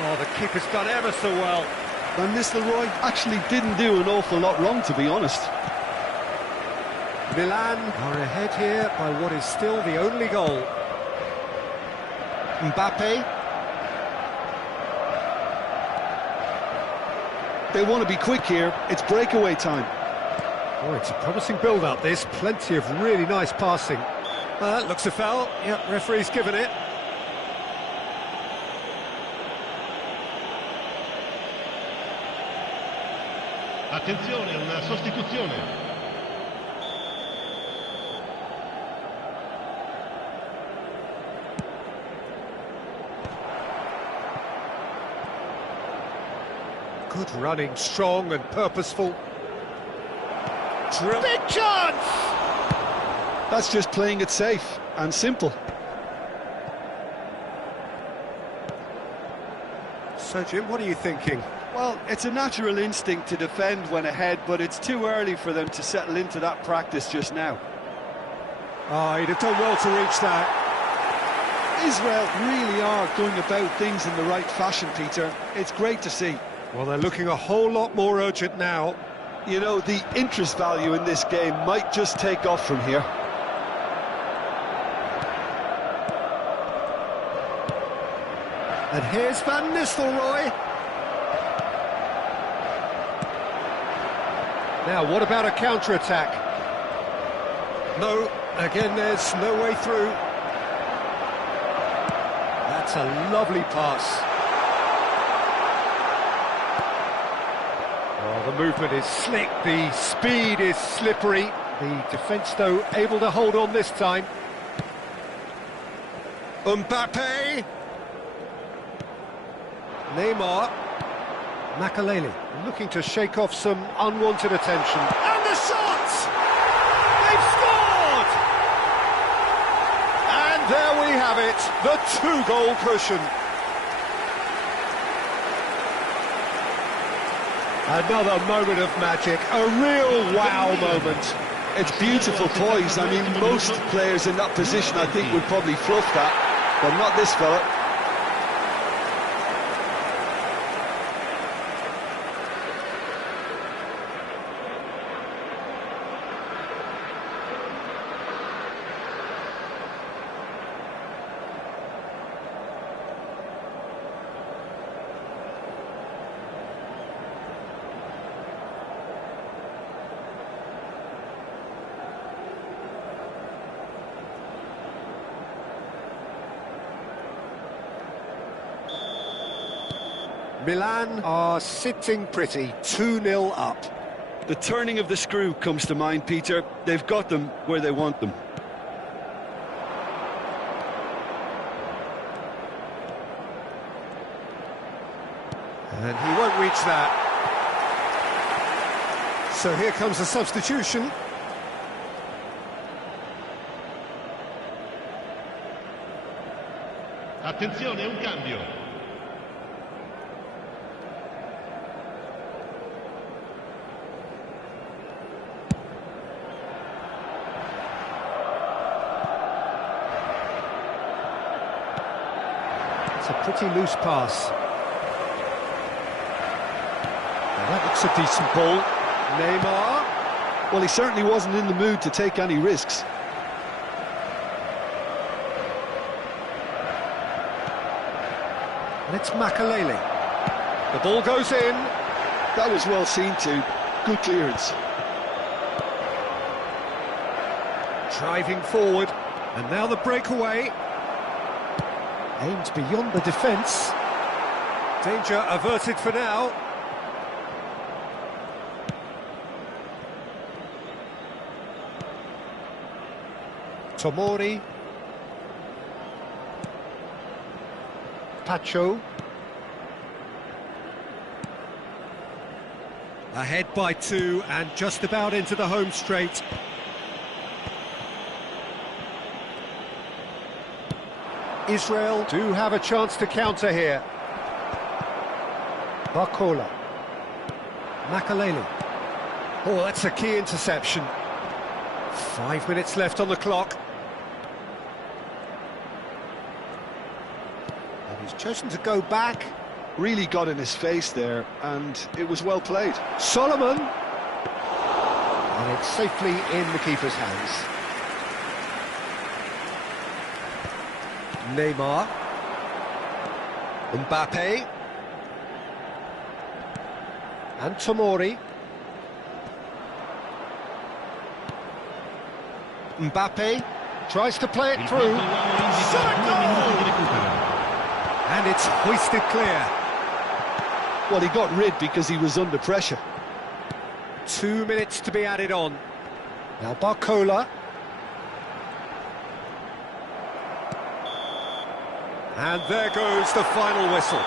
Oh, the keeper's done ever so well. Van Nistelrooy actually didn't do an awful lot wrong, to be honest. Milan are ahead here by what is still the only goal. Mbappe. They want to be quick here. It's breakaway time. Oh, it's a promising build-up, this. Plenty of really nice passing. That looks a foul. Yep, referee's given it. Attenzione, una sostituzione. Good running, strong and purposeful. Big chance! That's just playing it safe and simple. So, Jim, what are you thinking? Well, it's a natural instinct to defend when ahead, but it's too early for them to settle into that practice just now. Oh, he'd have done well to reach that. Israel really are going about things in the right fashion, Peter. It's great to see. Well, they're looking a whole lot more urgent now. You know, the interest value in this game might just take off from here. And here's Van Nistelrooy. Now, what about a counter-attack? No, again, there's no way through. That's a lovely pass. Oh, the movement is slick, the speed is slippery. The defence, though, able to hold on this time. Mbappe. Neymar. Makaleli looking to shake off some unwanted attention. And the shot! They've scored! And there we have it, the two-goal cushion. Another moment of magic, a real wow moment. It's beautiful poise. I mean, most players in that position, I think, would probably fluff that, but not this fella. Milan are sitting pretty, 2-0 up. The turning of the screw comes to mind, Peter. They've got them where they want them. And he won't reach that. So here comes the substitution. Attenzione, un cambio. It's a pretty loose pass. Now that looks a decent ball. Neymar. Well, he certainly wasn't in the mood to take any risks. And it's Makalele. The ball goes in. That was well seen too. Good clearance. Driving forward. And now the breakaway. Aimed beyond the defence. Danger averted for now. Tomori. Pacho. Ahead by 2 and just about into the home straight. Israel do have a chance to counter here. Barcola. Makalele. Oh, that's a key interception. 5 minutes left on the clock. And he's chosen to go back. Really got in his face there, and it was well played. Solomon. And it's safely in the keeper's hands. Neymar. Mbappe. And Tomori. Mbappe tries to play it through. Shot goal! And it's hoisted clear. Well, he got rid because he was under pressure. 2 minutes to be added on. Now Barcola. And there goes the final whistle.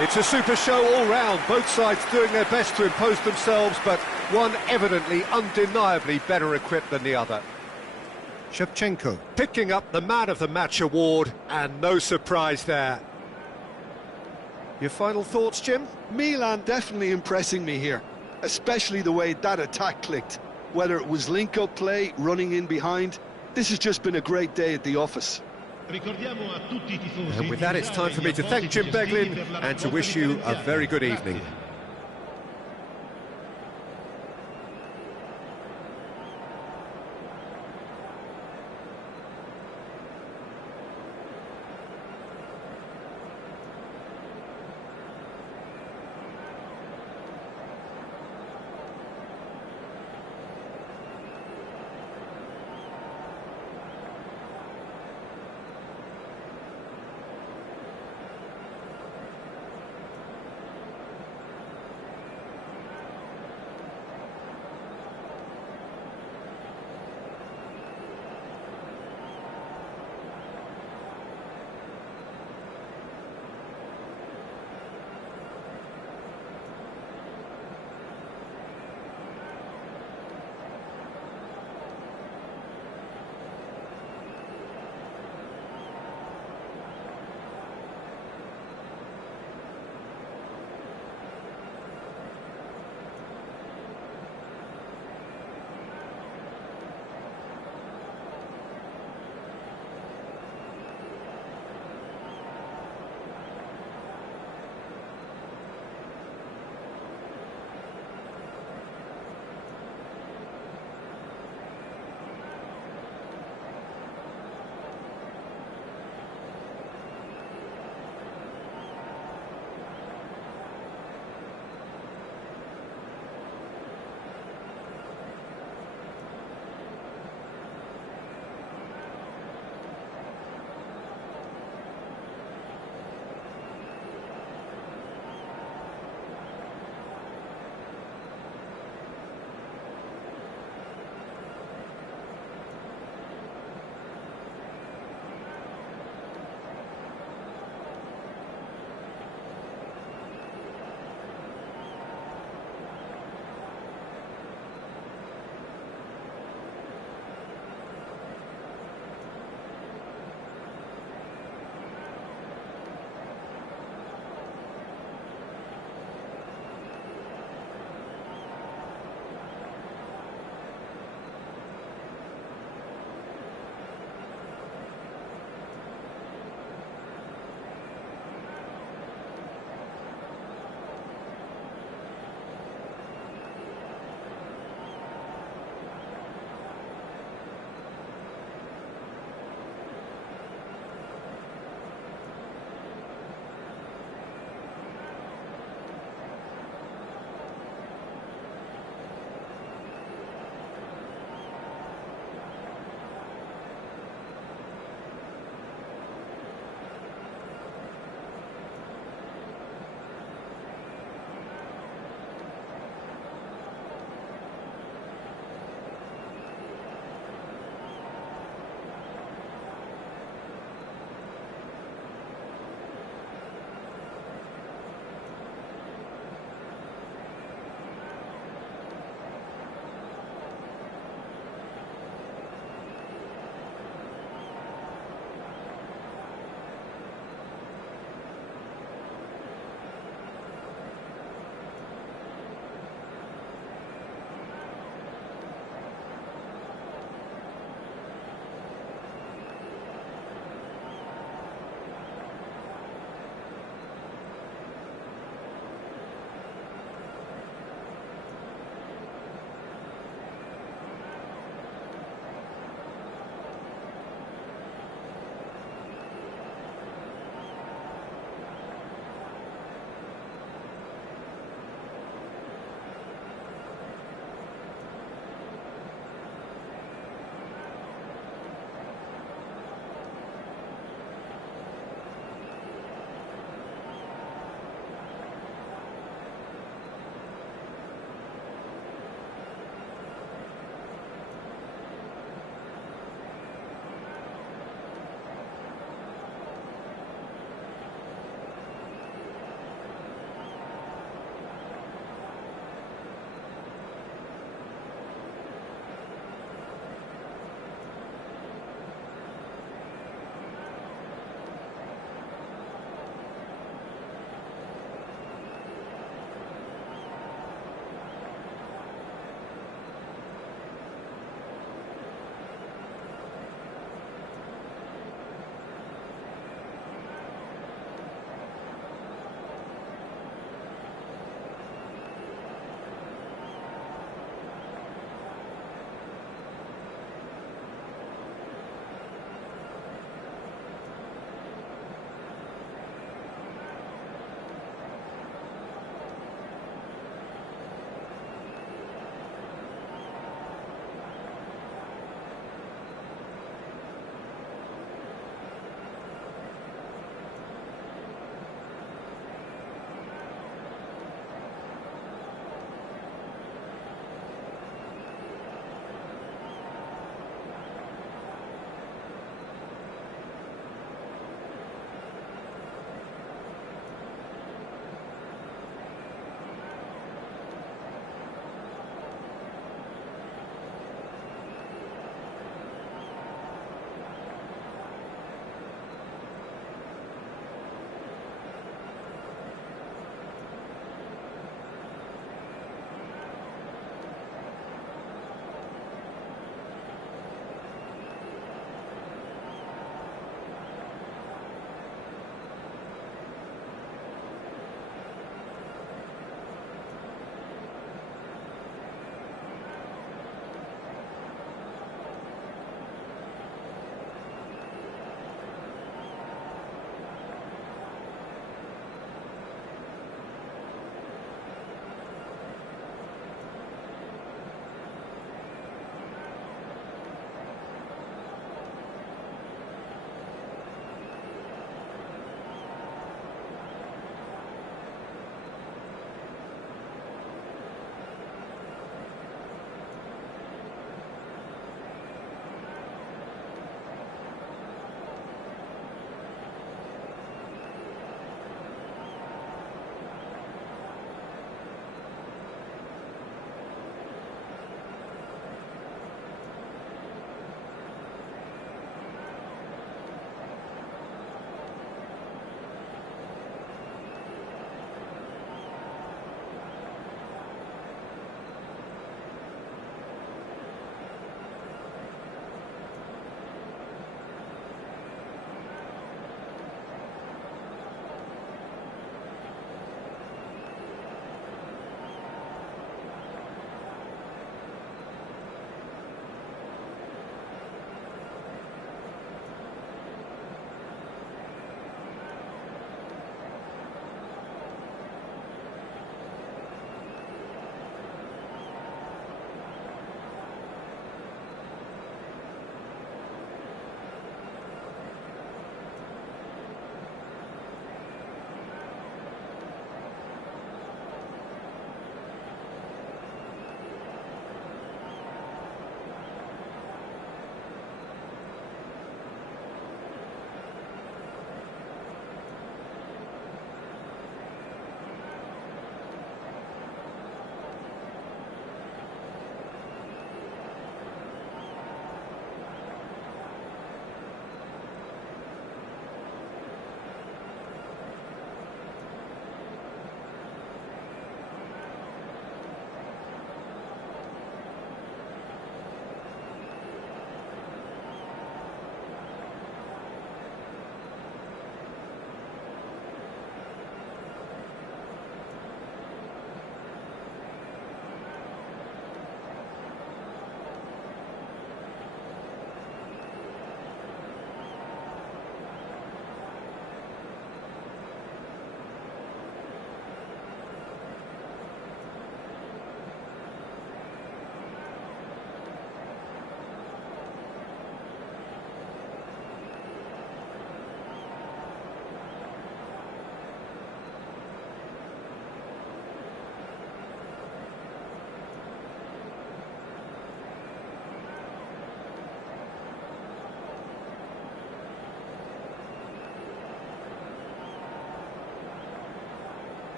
It's a super show all round, both sides doing their best to impose themselves, but one evidently, undeniably better equipped than the other. Shevchenko picking up the Man of the Match award, and no surprise there. Your final thoughts, Jim? Milan definitely impressing me here, especially the way that attack clicked. Whether it was link-up play, running in behind, this has just been a great day at the office. And with that, it's time for me to thank Jim Beglin and to wish you a very good evening.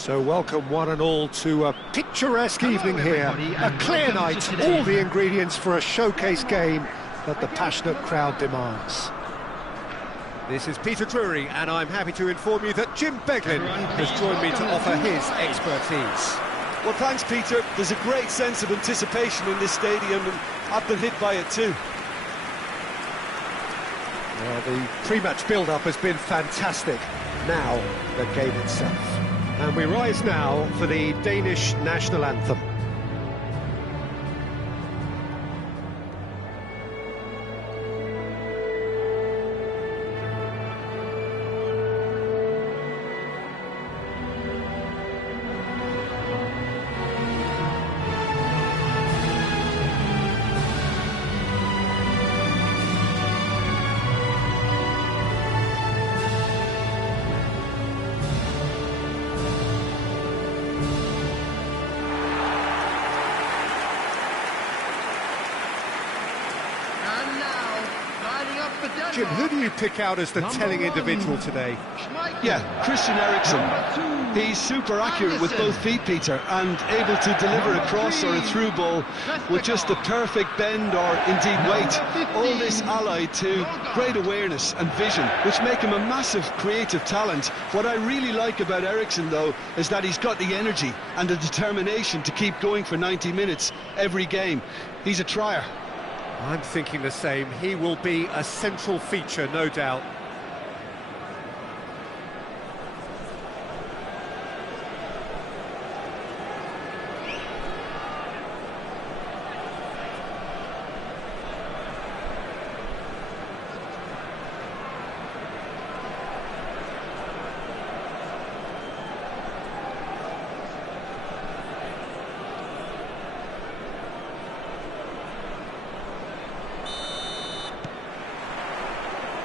So welcome one and all to a picturesque evening here, a clear night, all the ingredients for a showcase game that the passionate crowd demands. This is Peter Drury, and I'm happy to inform you that Jim Beglin has joined me to offer his expertise. Well, thanks, Peter. There's a great sense of anticipation in this stadium, and I've been hit by it too. Well, the pre-match build-up has been fantastic. Now, the game itself. And we rise now for the Danish national anthem. Jim, who do you pick out as the telling individual today? Yeah, Christian Eriksen. He's super accurate with both feet, Peter, and able to deliver a cross or a through ball with just the perfect bend or indeed weight. All this allied to great awareness and vision, which make him a massive creative talent. What I really like about Eriksen, though, is that he's got the energy and the determination to keep going for 90 minutes every game. He's a trier. I'm thinking the same. He will be a central feature, no doubt.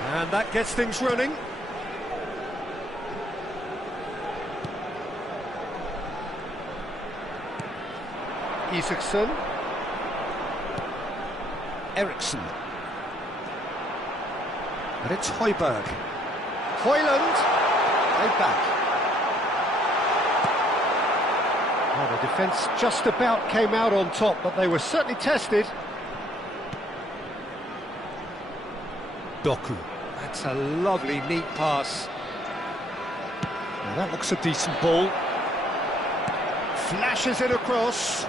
And that gets things running. Isaacson. Eriksen. And it's Højbjerg. Højlund. Laid back. Well, the defence just about came out on top, but they were certainly tested. Doku. That's a lovely, neat pass. That looks a decent ball. Flashes it across.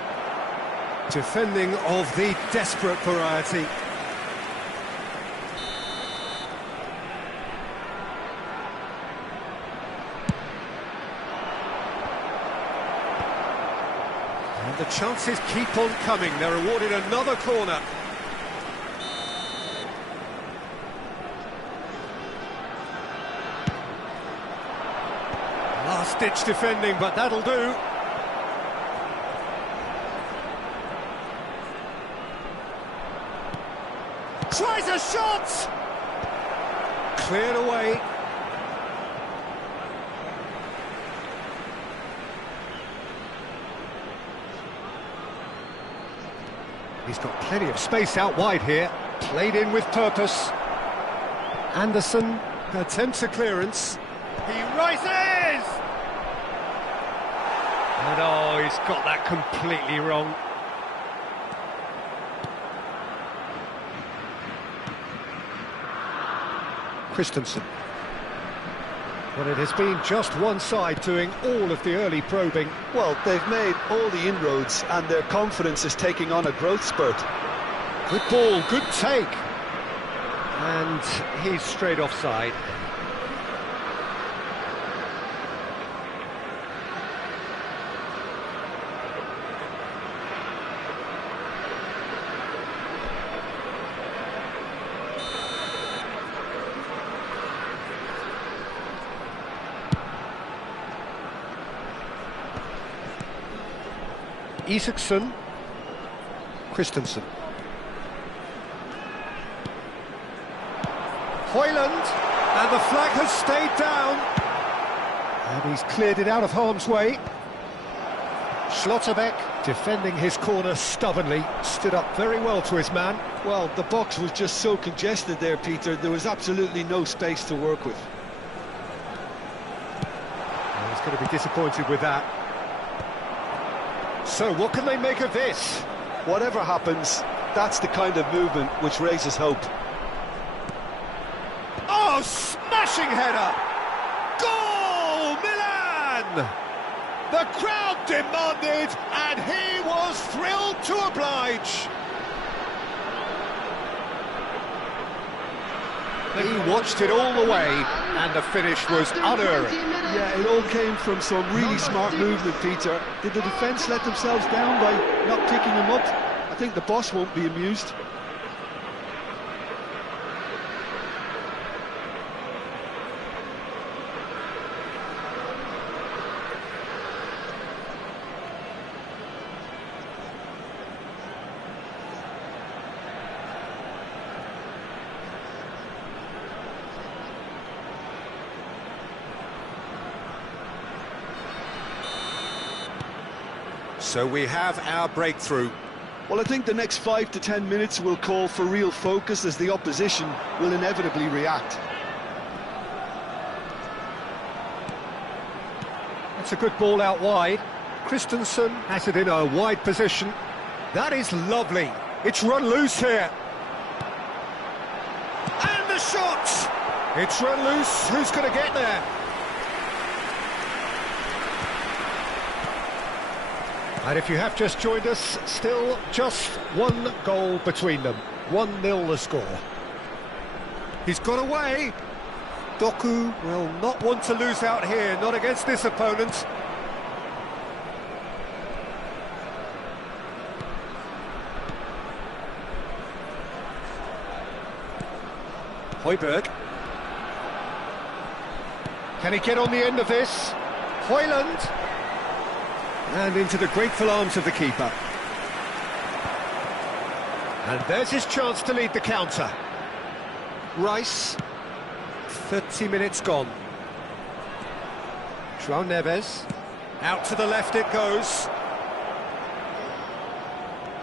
Defending of the desperate variety. And the chances keep on coming. They're awarded another corner. Last-ditch defending, but that'll do. Tries a shot! Cleared away. He's got plenty of space out wide here. Played in with purpose. Anderson attempts a clearance. He rises! And oh, he's got that completely wrong. Christensen. Well, it has been just one side doing all of the early probing. Well, they've made all the inroads and their confidence is taking on a growth spurt. Good ball, good take. And he's straight offside. Isaacson, Christensen, Hoyland, and the flag has stayed down. And he's cleared it out of harm's way. Schlotterbeck, defending his corner stubbornly, stood up very well to his man. Well, the box was just so congested there, Peter, there was absolutely no space to work with. Well, he's going to be disappointed with that. So, what can they make of this? Whatever happens, that's the kind of movement which raises hope. Oh, smashing header! Goal, Milan! The crowd demanded, and he was thrilled to oblige. He watched it all the way, and the finish was unerring. Yeah, it all came from some really smart movement, Peter. Did the defence let themselves down by not picking him up? I think the boss won't be amused. So we have our breakthrough. Well, I think the next 5 to 10 minutes will call for real focus as the opposition will inevitably react. That's a good ball out wide. Christensen has it in a wide position. That is lovely. It's run loose here. And the shot! It's run loose. Who's going to get there? And if you have just joined us, still just one goal between them. 1-0 the score. He's got away. Doku will not want to lose out here, not against this opponent. Højbjerg. Can he get on the end of this? Hoyland. And into the grateful arms of the keeper. And there's his chance to lead the counter. Rice. 30 minutes gone. João Neves. Out to the left it goes.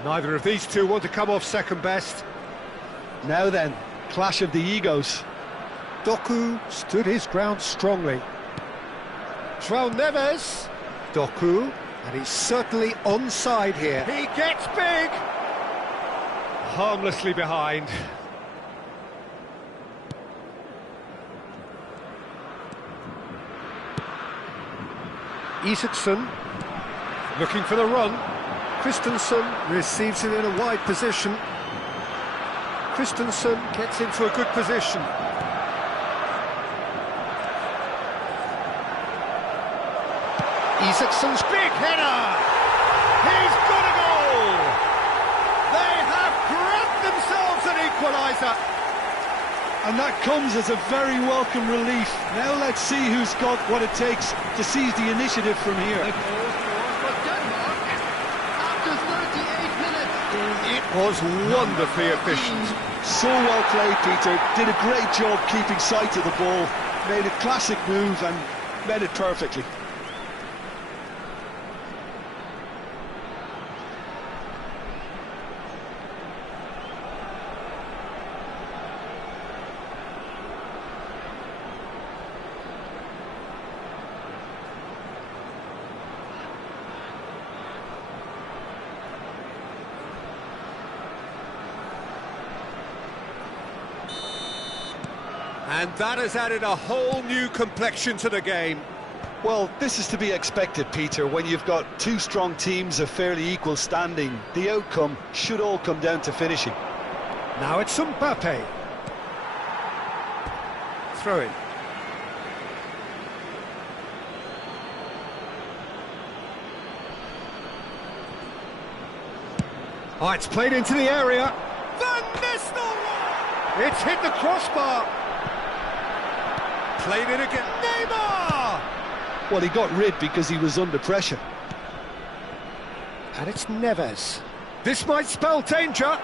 Neither of these two want to come off second best. Now then, clash of the egos. Doku stood his ground strongly. João Neves. Doku. And he's certainly onside here. He gets big! Harmlessly behind. Isaacson, looking for the run. Christensen receives it in a wide position. Christensen gets into a good position. Isaacson's big header! He's got a goal! They have grabbed themselves an equaliser! And that comes as a very welcome relief. Now let's see who's got what it takes to seize the initiative from here. The goal scored for Denmark after 38 minutes is... It was wonderfully efficient. So well played, Peter. Did a great job keeping sight of the ball. Made a classic move and met it perfectly. And that has added a whole new complexion to the game. Well, this is to be expected, Peter. When you've got two strong teams of fairly equal standing, the outcome should all come down to finishing. Now it's Mbappe. Throw in. Oh, it's played into the area. Van Nistelrooy! It's hit the crossbar. Played it again. Neymar! Well, he got rid because he was under pressure. And it's Neves. This might spell danger.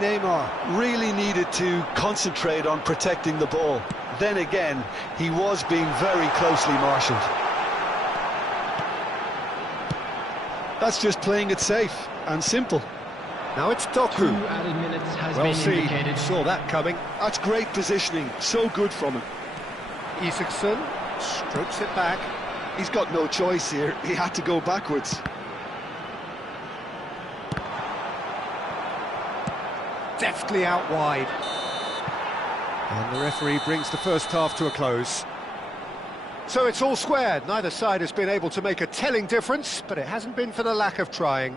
Neymar really needed to concentrate on protecting the ball. Then again, he was being very closely marshalled. That's just playing it safe and simple. Now it's 2 Doku. added minutes has Well been seen, indicated. saw that coming. That's great positioning, so good from him. Isaacson strokes it back. He's got no choice here, he had to go backwards. Deftly out wide. And the referee brings the first half to a close. So it's all squared. Neither side has been able to make a telling difference, but it hasn't been for the lack of trying.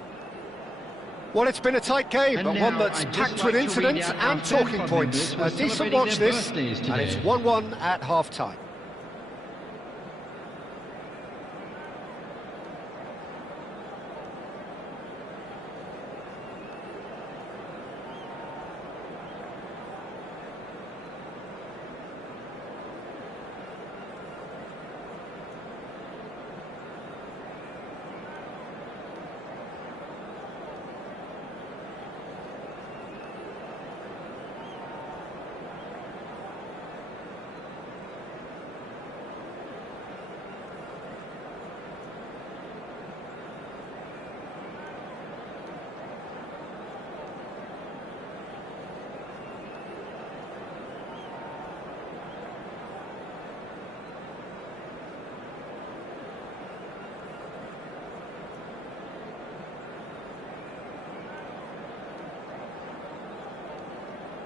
Well, it's been a tight game, And but now one that's I'd just packed like with to read incidents out our and third talking club points. members who are A decent celebrating watch their this, birthdays and it's today. 1-1 at half-time.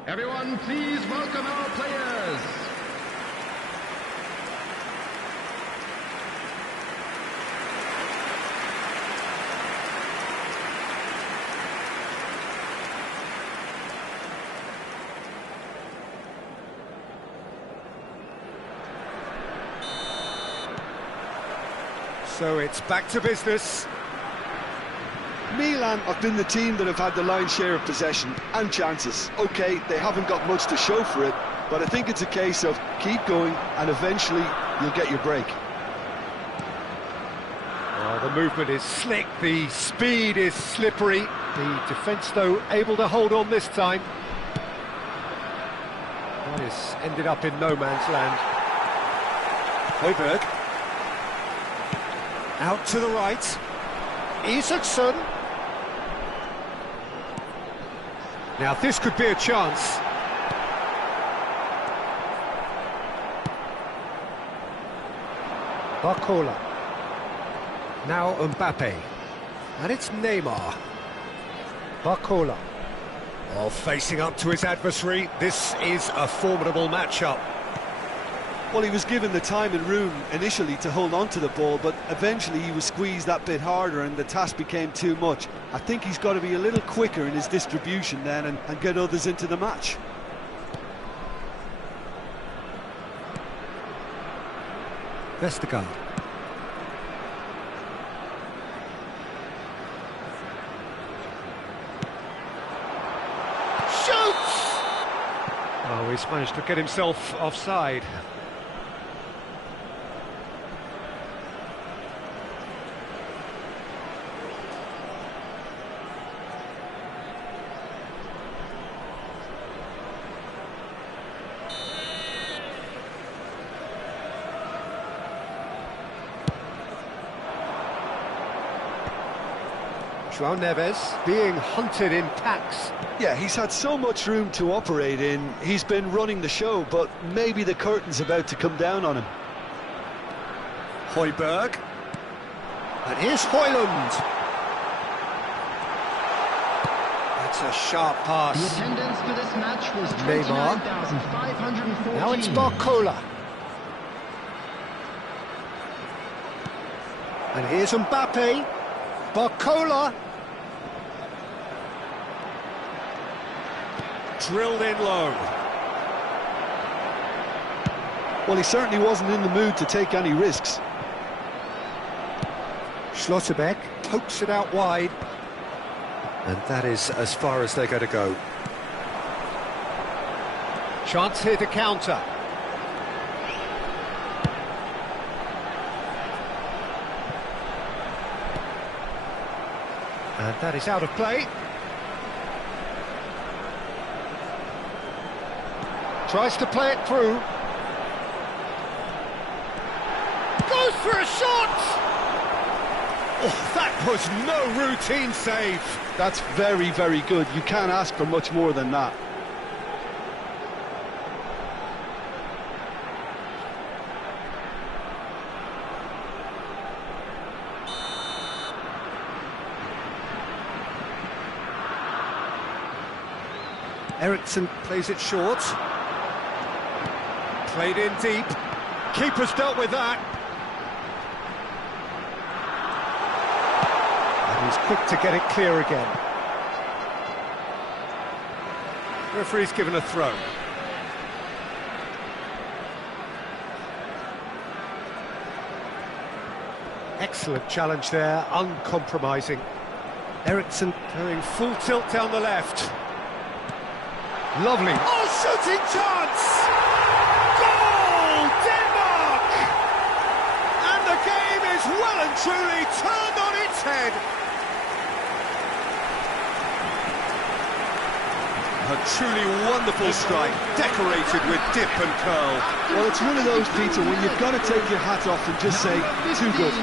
Everyone, please welcome our players. So it's back to business. Milan have been the team that have had the lion's share of possession and chances. OK, they haven't got much to show for it, but I think it's a case of keep going and eventually you'll get your break. Well, the movement is slick, the speed is slippery. The defence, though, able to hold on this time. That has ended up in no man's land. Højbjerg. Out to the right. Isaacson. Now this could be a chance. Barcola. Now Mbappe. And it's Neymar. Barcola. Oh, facing up to his adversary. This is a formidable matchup. Well, he was given the time and room initially to hold on to the ball, but eventually he was squeezed that bit harder and the task became too much. I think he's got to be a little quicker in his distribution then and get others into the match. Vestergaard. Shoots! Oh, he's managed to get himself offside. João Neves being hunted in packs. Yeah, he's had so much room to operate in. He's been running the show, but maybe the curtain's about to come down on him. Højbjerg. And here's Højlund. That's a sharp The pass. attendance for this match was Neymar. 29,514. Now it's Barcola. And here's Mbappe. Barcola. Drilled in low. Well, he certainly wasn't in the mood to take any risks. Schlotterbeck pokes it out wide. And that is as far as they're going to go. Chance here to counter. And that is out of play. Tries to play it through. Goes for a shot! Oh, that was no routine save. That's very, very good. You can't ask for much more than that. Eriksson plays it short. Played in deep. Keeper's dealt with that. And he's quick to get it clear again. Referee's given a throw. Excellent challenge there, uncompromising. Eriksson going full tilt down the left. Lovely. Oh, shooting chance! Goal! Denmark! And the game is well and truly turned on its head. A truly wonderful strike, decorated with dip and curl. Well, it's one of those, Peter, when you've got to take your hat off and just say, too good.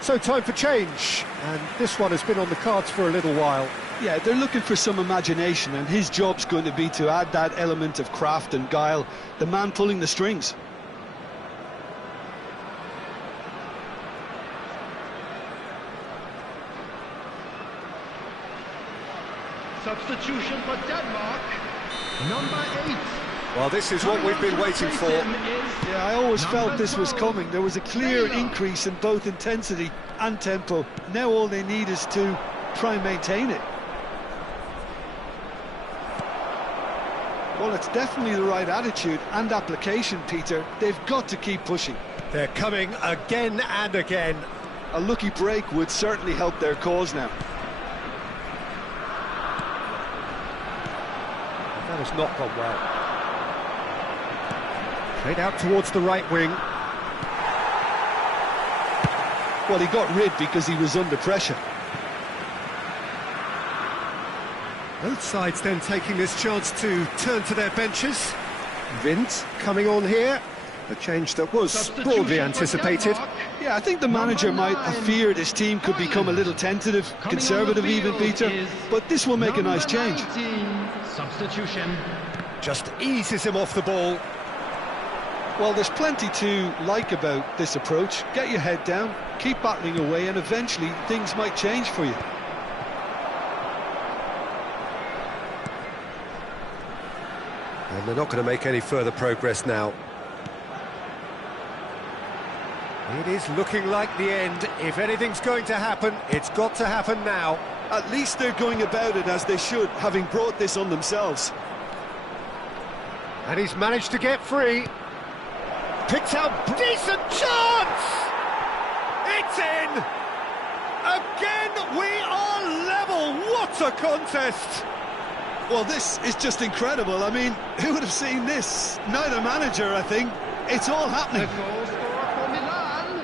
So time for change, and this one has been on the cards for a little while. Yeah, they're looking for some imagination, and his job's going to be to add that element of craft and guile, the man pulling the strings. Substitution for Denmark, number 8. Well, this is what we've been waiting for. Yeah, I always felt this was coming. There was a clear increase in both intensity and tempo. Now all they need is to try and maintain it. Well, it's definitely the right attitude and application, Peter. They've got to keep pushing. They're coming again and again. A lucky break would certainly help their cause now. That has not gone well. Played out towards the right wing. Well, he got rid because he was under pressure. Both sides then taking this chance to turn to their benches. Vint coming on here, a change that was broadly anticipated. Yeah, I think the manager might have feared his team could become a little tentative, conservative even, Peter, but this will make a nice change. Substitution. Just eases him off the ball. Well, there's plenty to like about this approach. Get your head down, keep battling away, and eventually things might change for you. And they're not going to make any further progress now. It is looking like the end. If anything's going to happen, it's got to happen now. At least they're going about it as they should, having brought this on themselves. And he's managed to get free. Picked out, decent chance! It's in! Again, we are level! What a contest! Well, this is just incredible. I mean, who would have seen this? Neither manager, I think. It's all happening. The goal scorer for Milan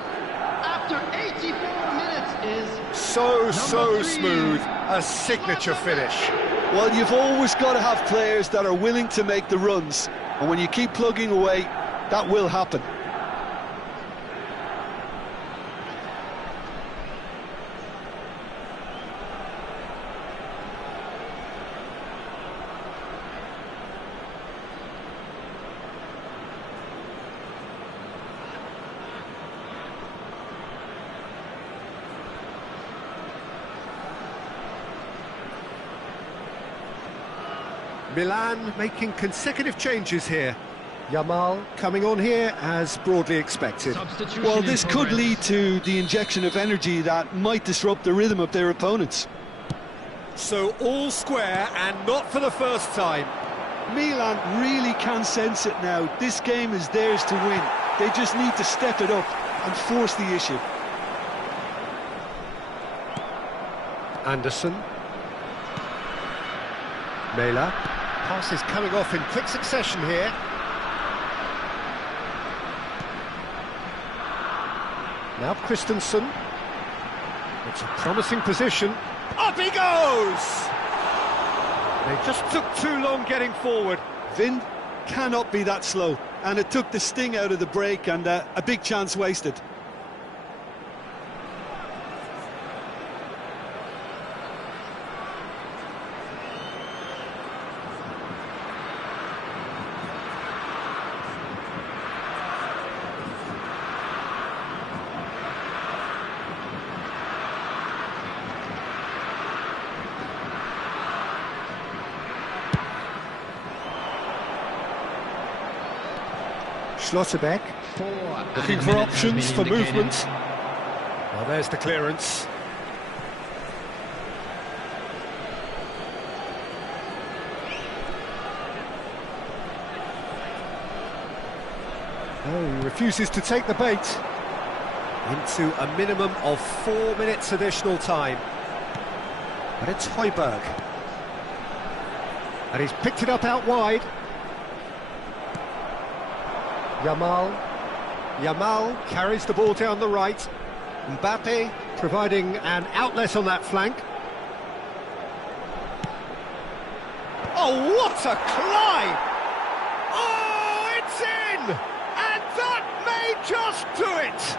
after 84 minutes is So smooth. A signature finish. Well, you've always got to have players that are willing to make the runs. And when you keep plugging away, that will happen. Milan making consecutive changes here. Yamal coming on here as broadly expected. Well, this could lead to the injection of energy that might disrupt the rhythm of their opponents. So all square and not for the first time. Milan really can sense it now. This game is theirs to win. They just need to step it up and force the issue. Anderson. Mela. Passes coming off in quick succession here. Now Christensen. It's a promising position. Up he goes! They just took too long getting forward. Vint cannot be that slow, and it took the sting out of the break and a big chance wasted. Schlotterbeck looking for options for movement. Well, there's the clearance. Oh, he refuses to take the bait. Into a minimum of 4 minutes additional time. But it's Højbjerg. And he's picked it up out wide. Yamal carries the ball down the right. Mbappe providing an outlet on that flank. Oh, what a climb! Oh, it's in! And that may just do it!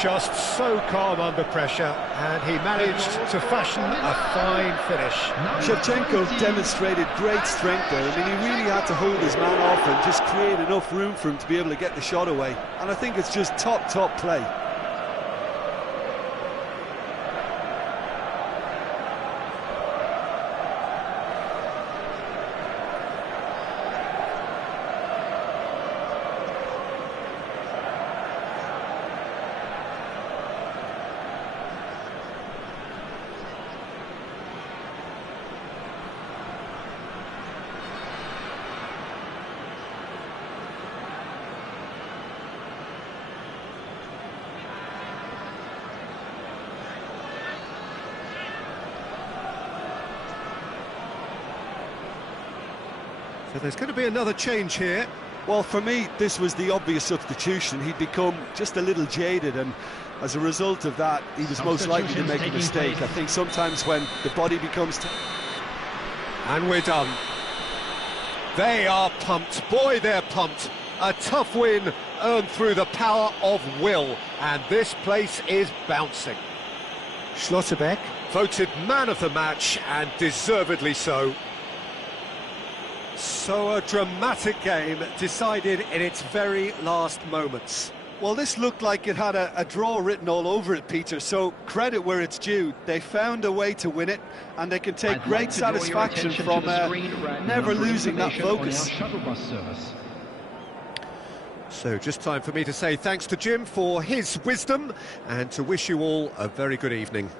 Just so calm under pressure, and he managed to fashion a fine finish. Shevchenko demonstrated great strength there. I mean, he really had to hold his man off and just create enough room for him to be able to get the shot away. And I think it's just top play. So there's going to be another change here. Well, for me, this was the obvious substitution. He'd become just a little jaded, and as a result of that, he was most likely to make a mistake. I think sometimes when the body becomes... And we're done. They are pumped. Boy, they're pumped. A tough win earned through the power of will. And this place is bouncing. Schlotterbeck. Voted man of the match, and deservedly so. So a dramatic game decided in its very last moments. Well, this looked like it had a draw written all over it, Peter, so credit where it's due. They found a way to win it, and they can take great satisfaction from never losing that focus. So just time for me to say thanks to Jim for his wisdom, and to wish you all a very good evening.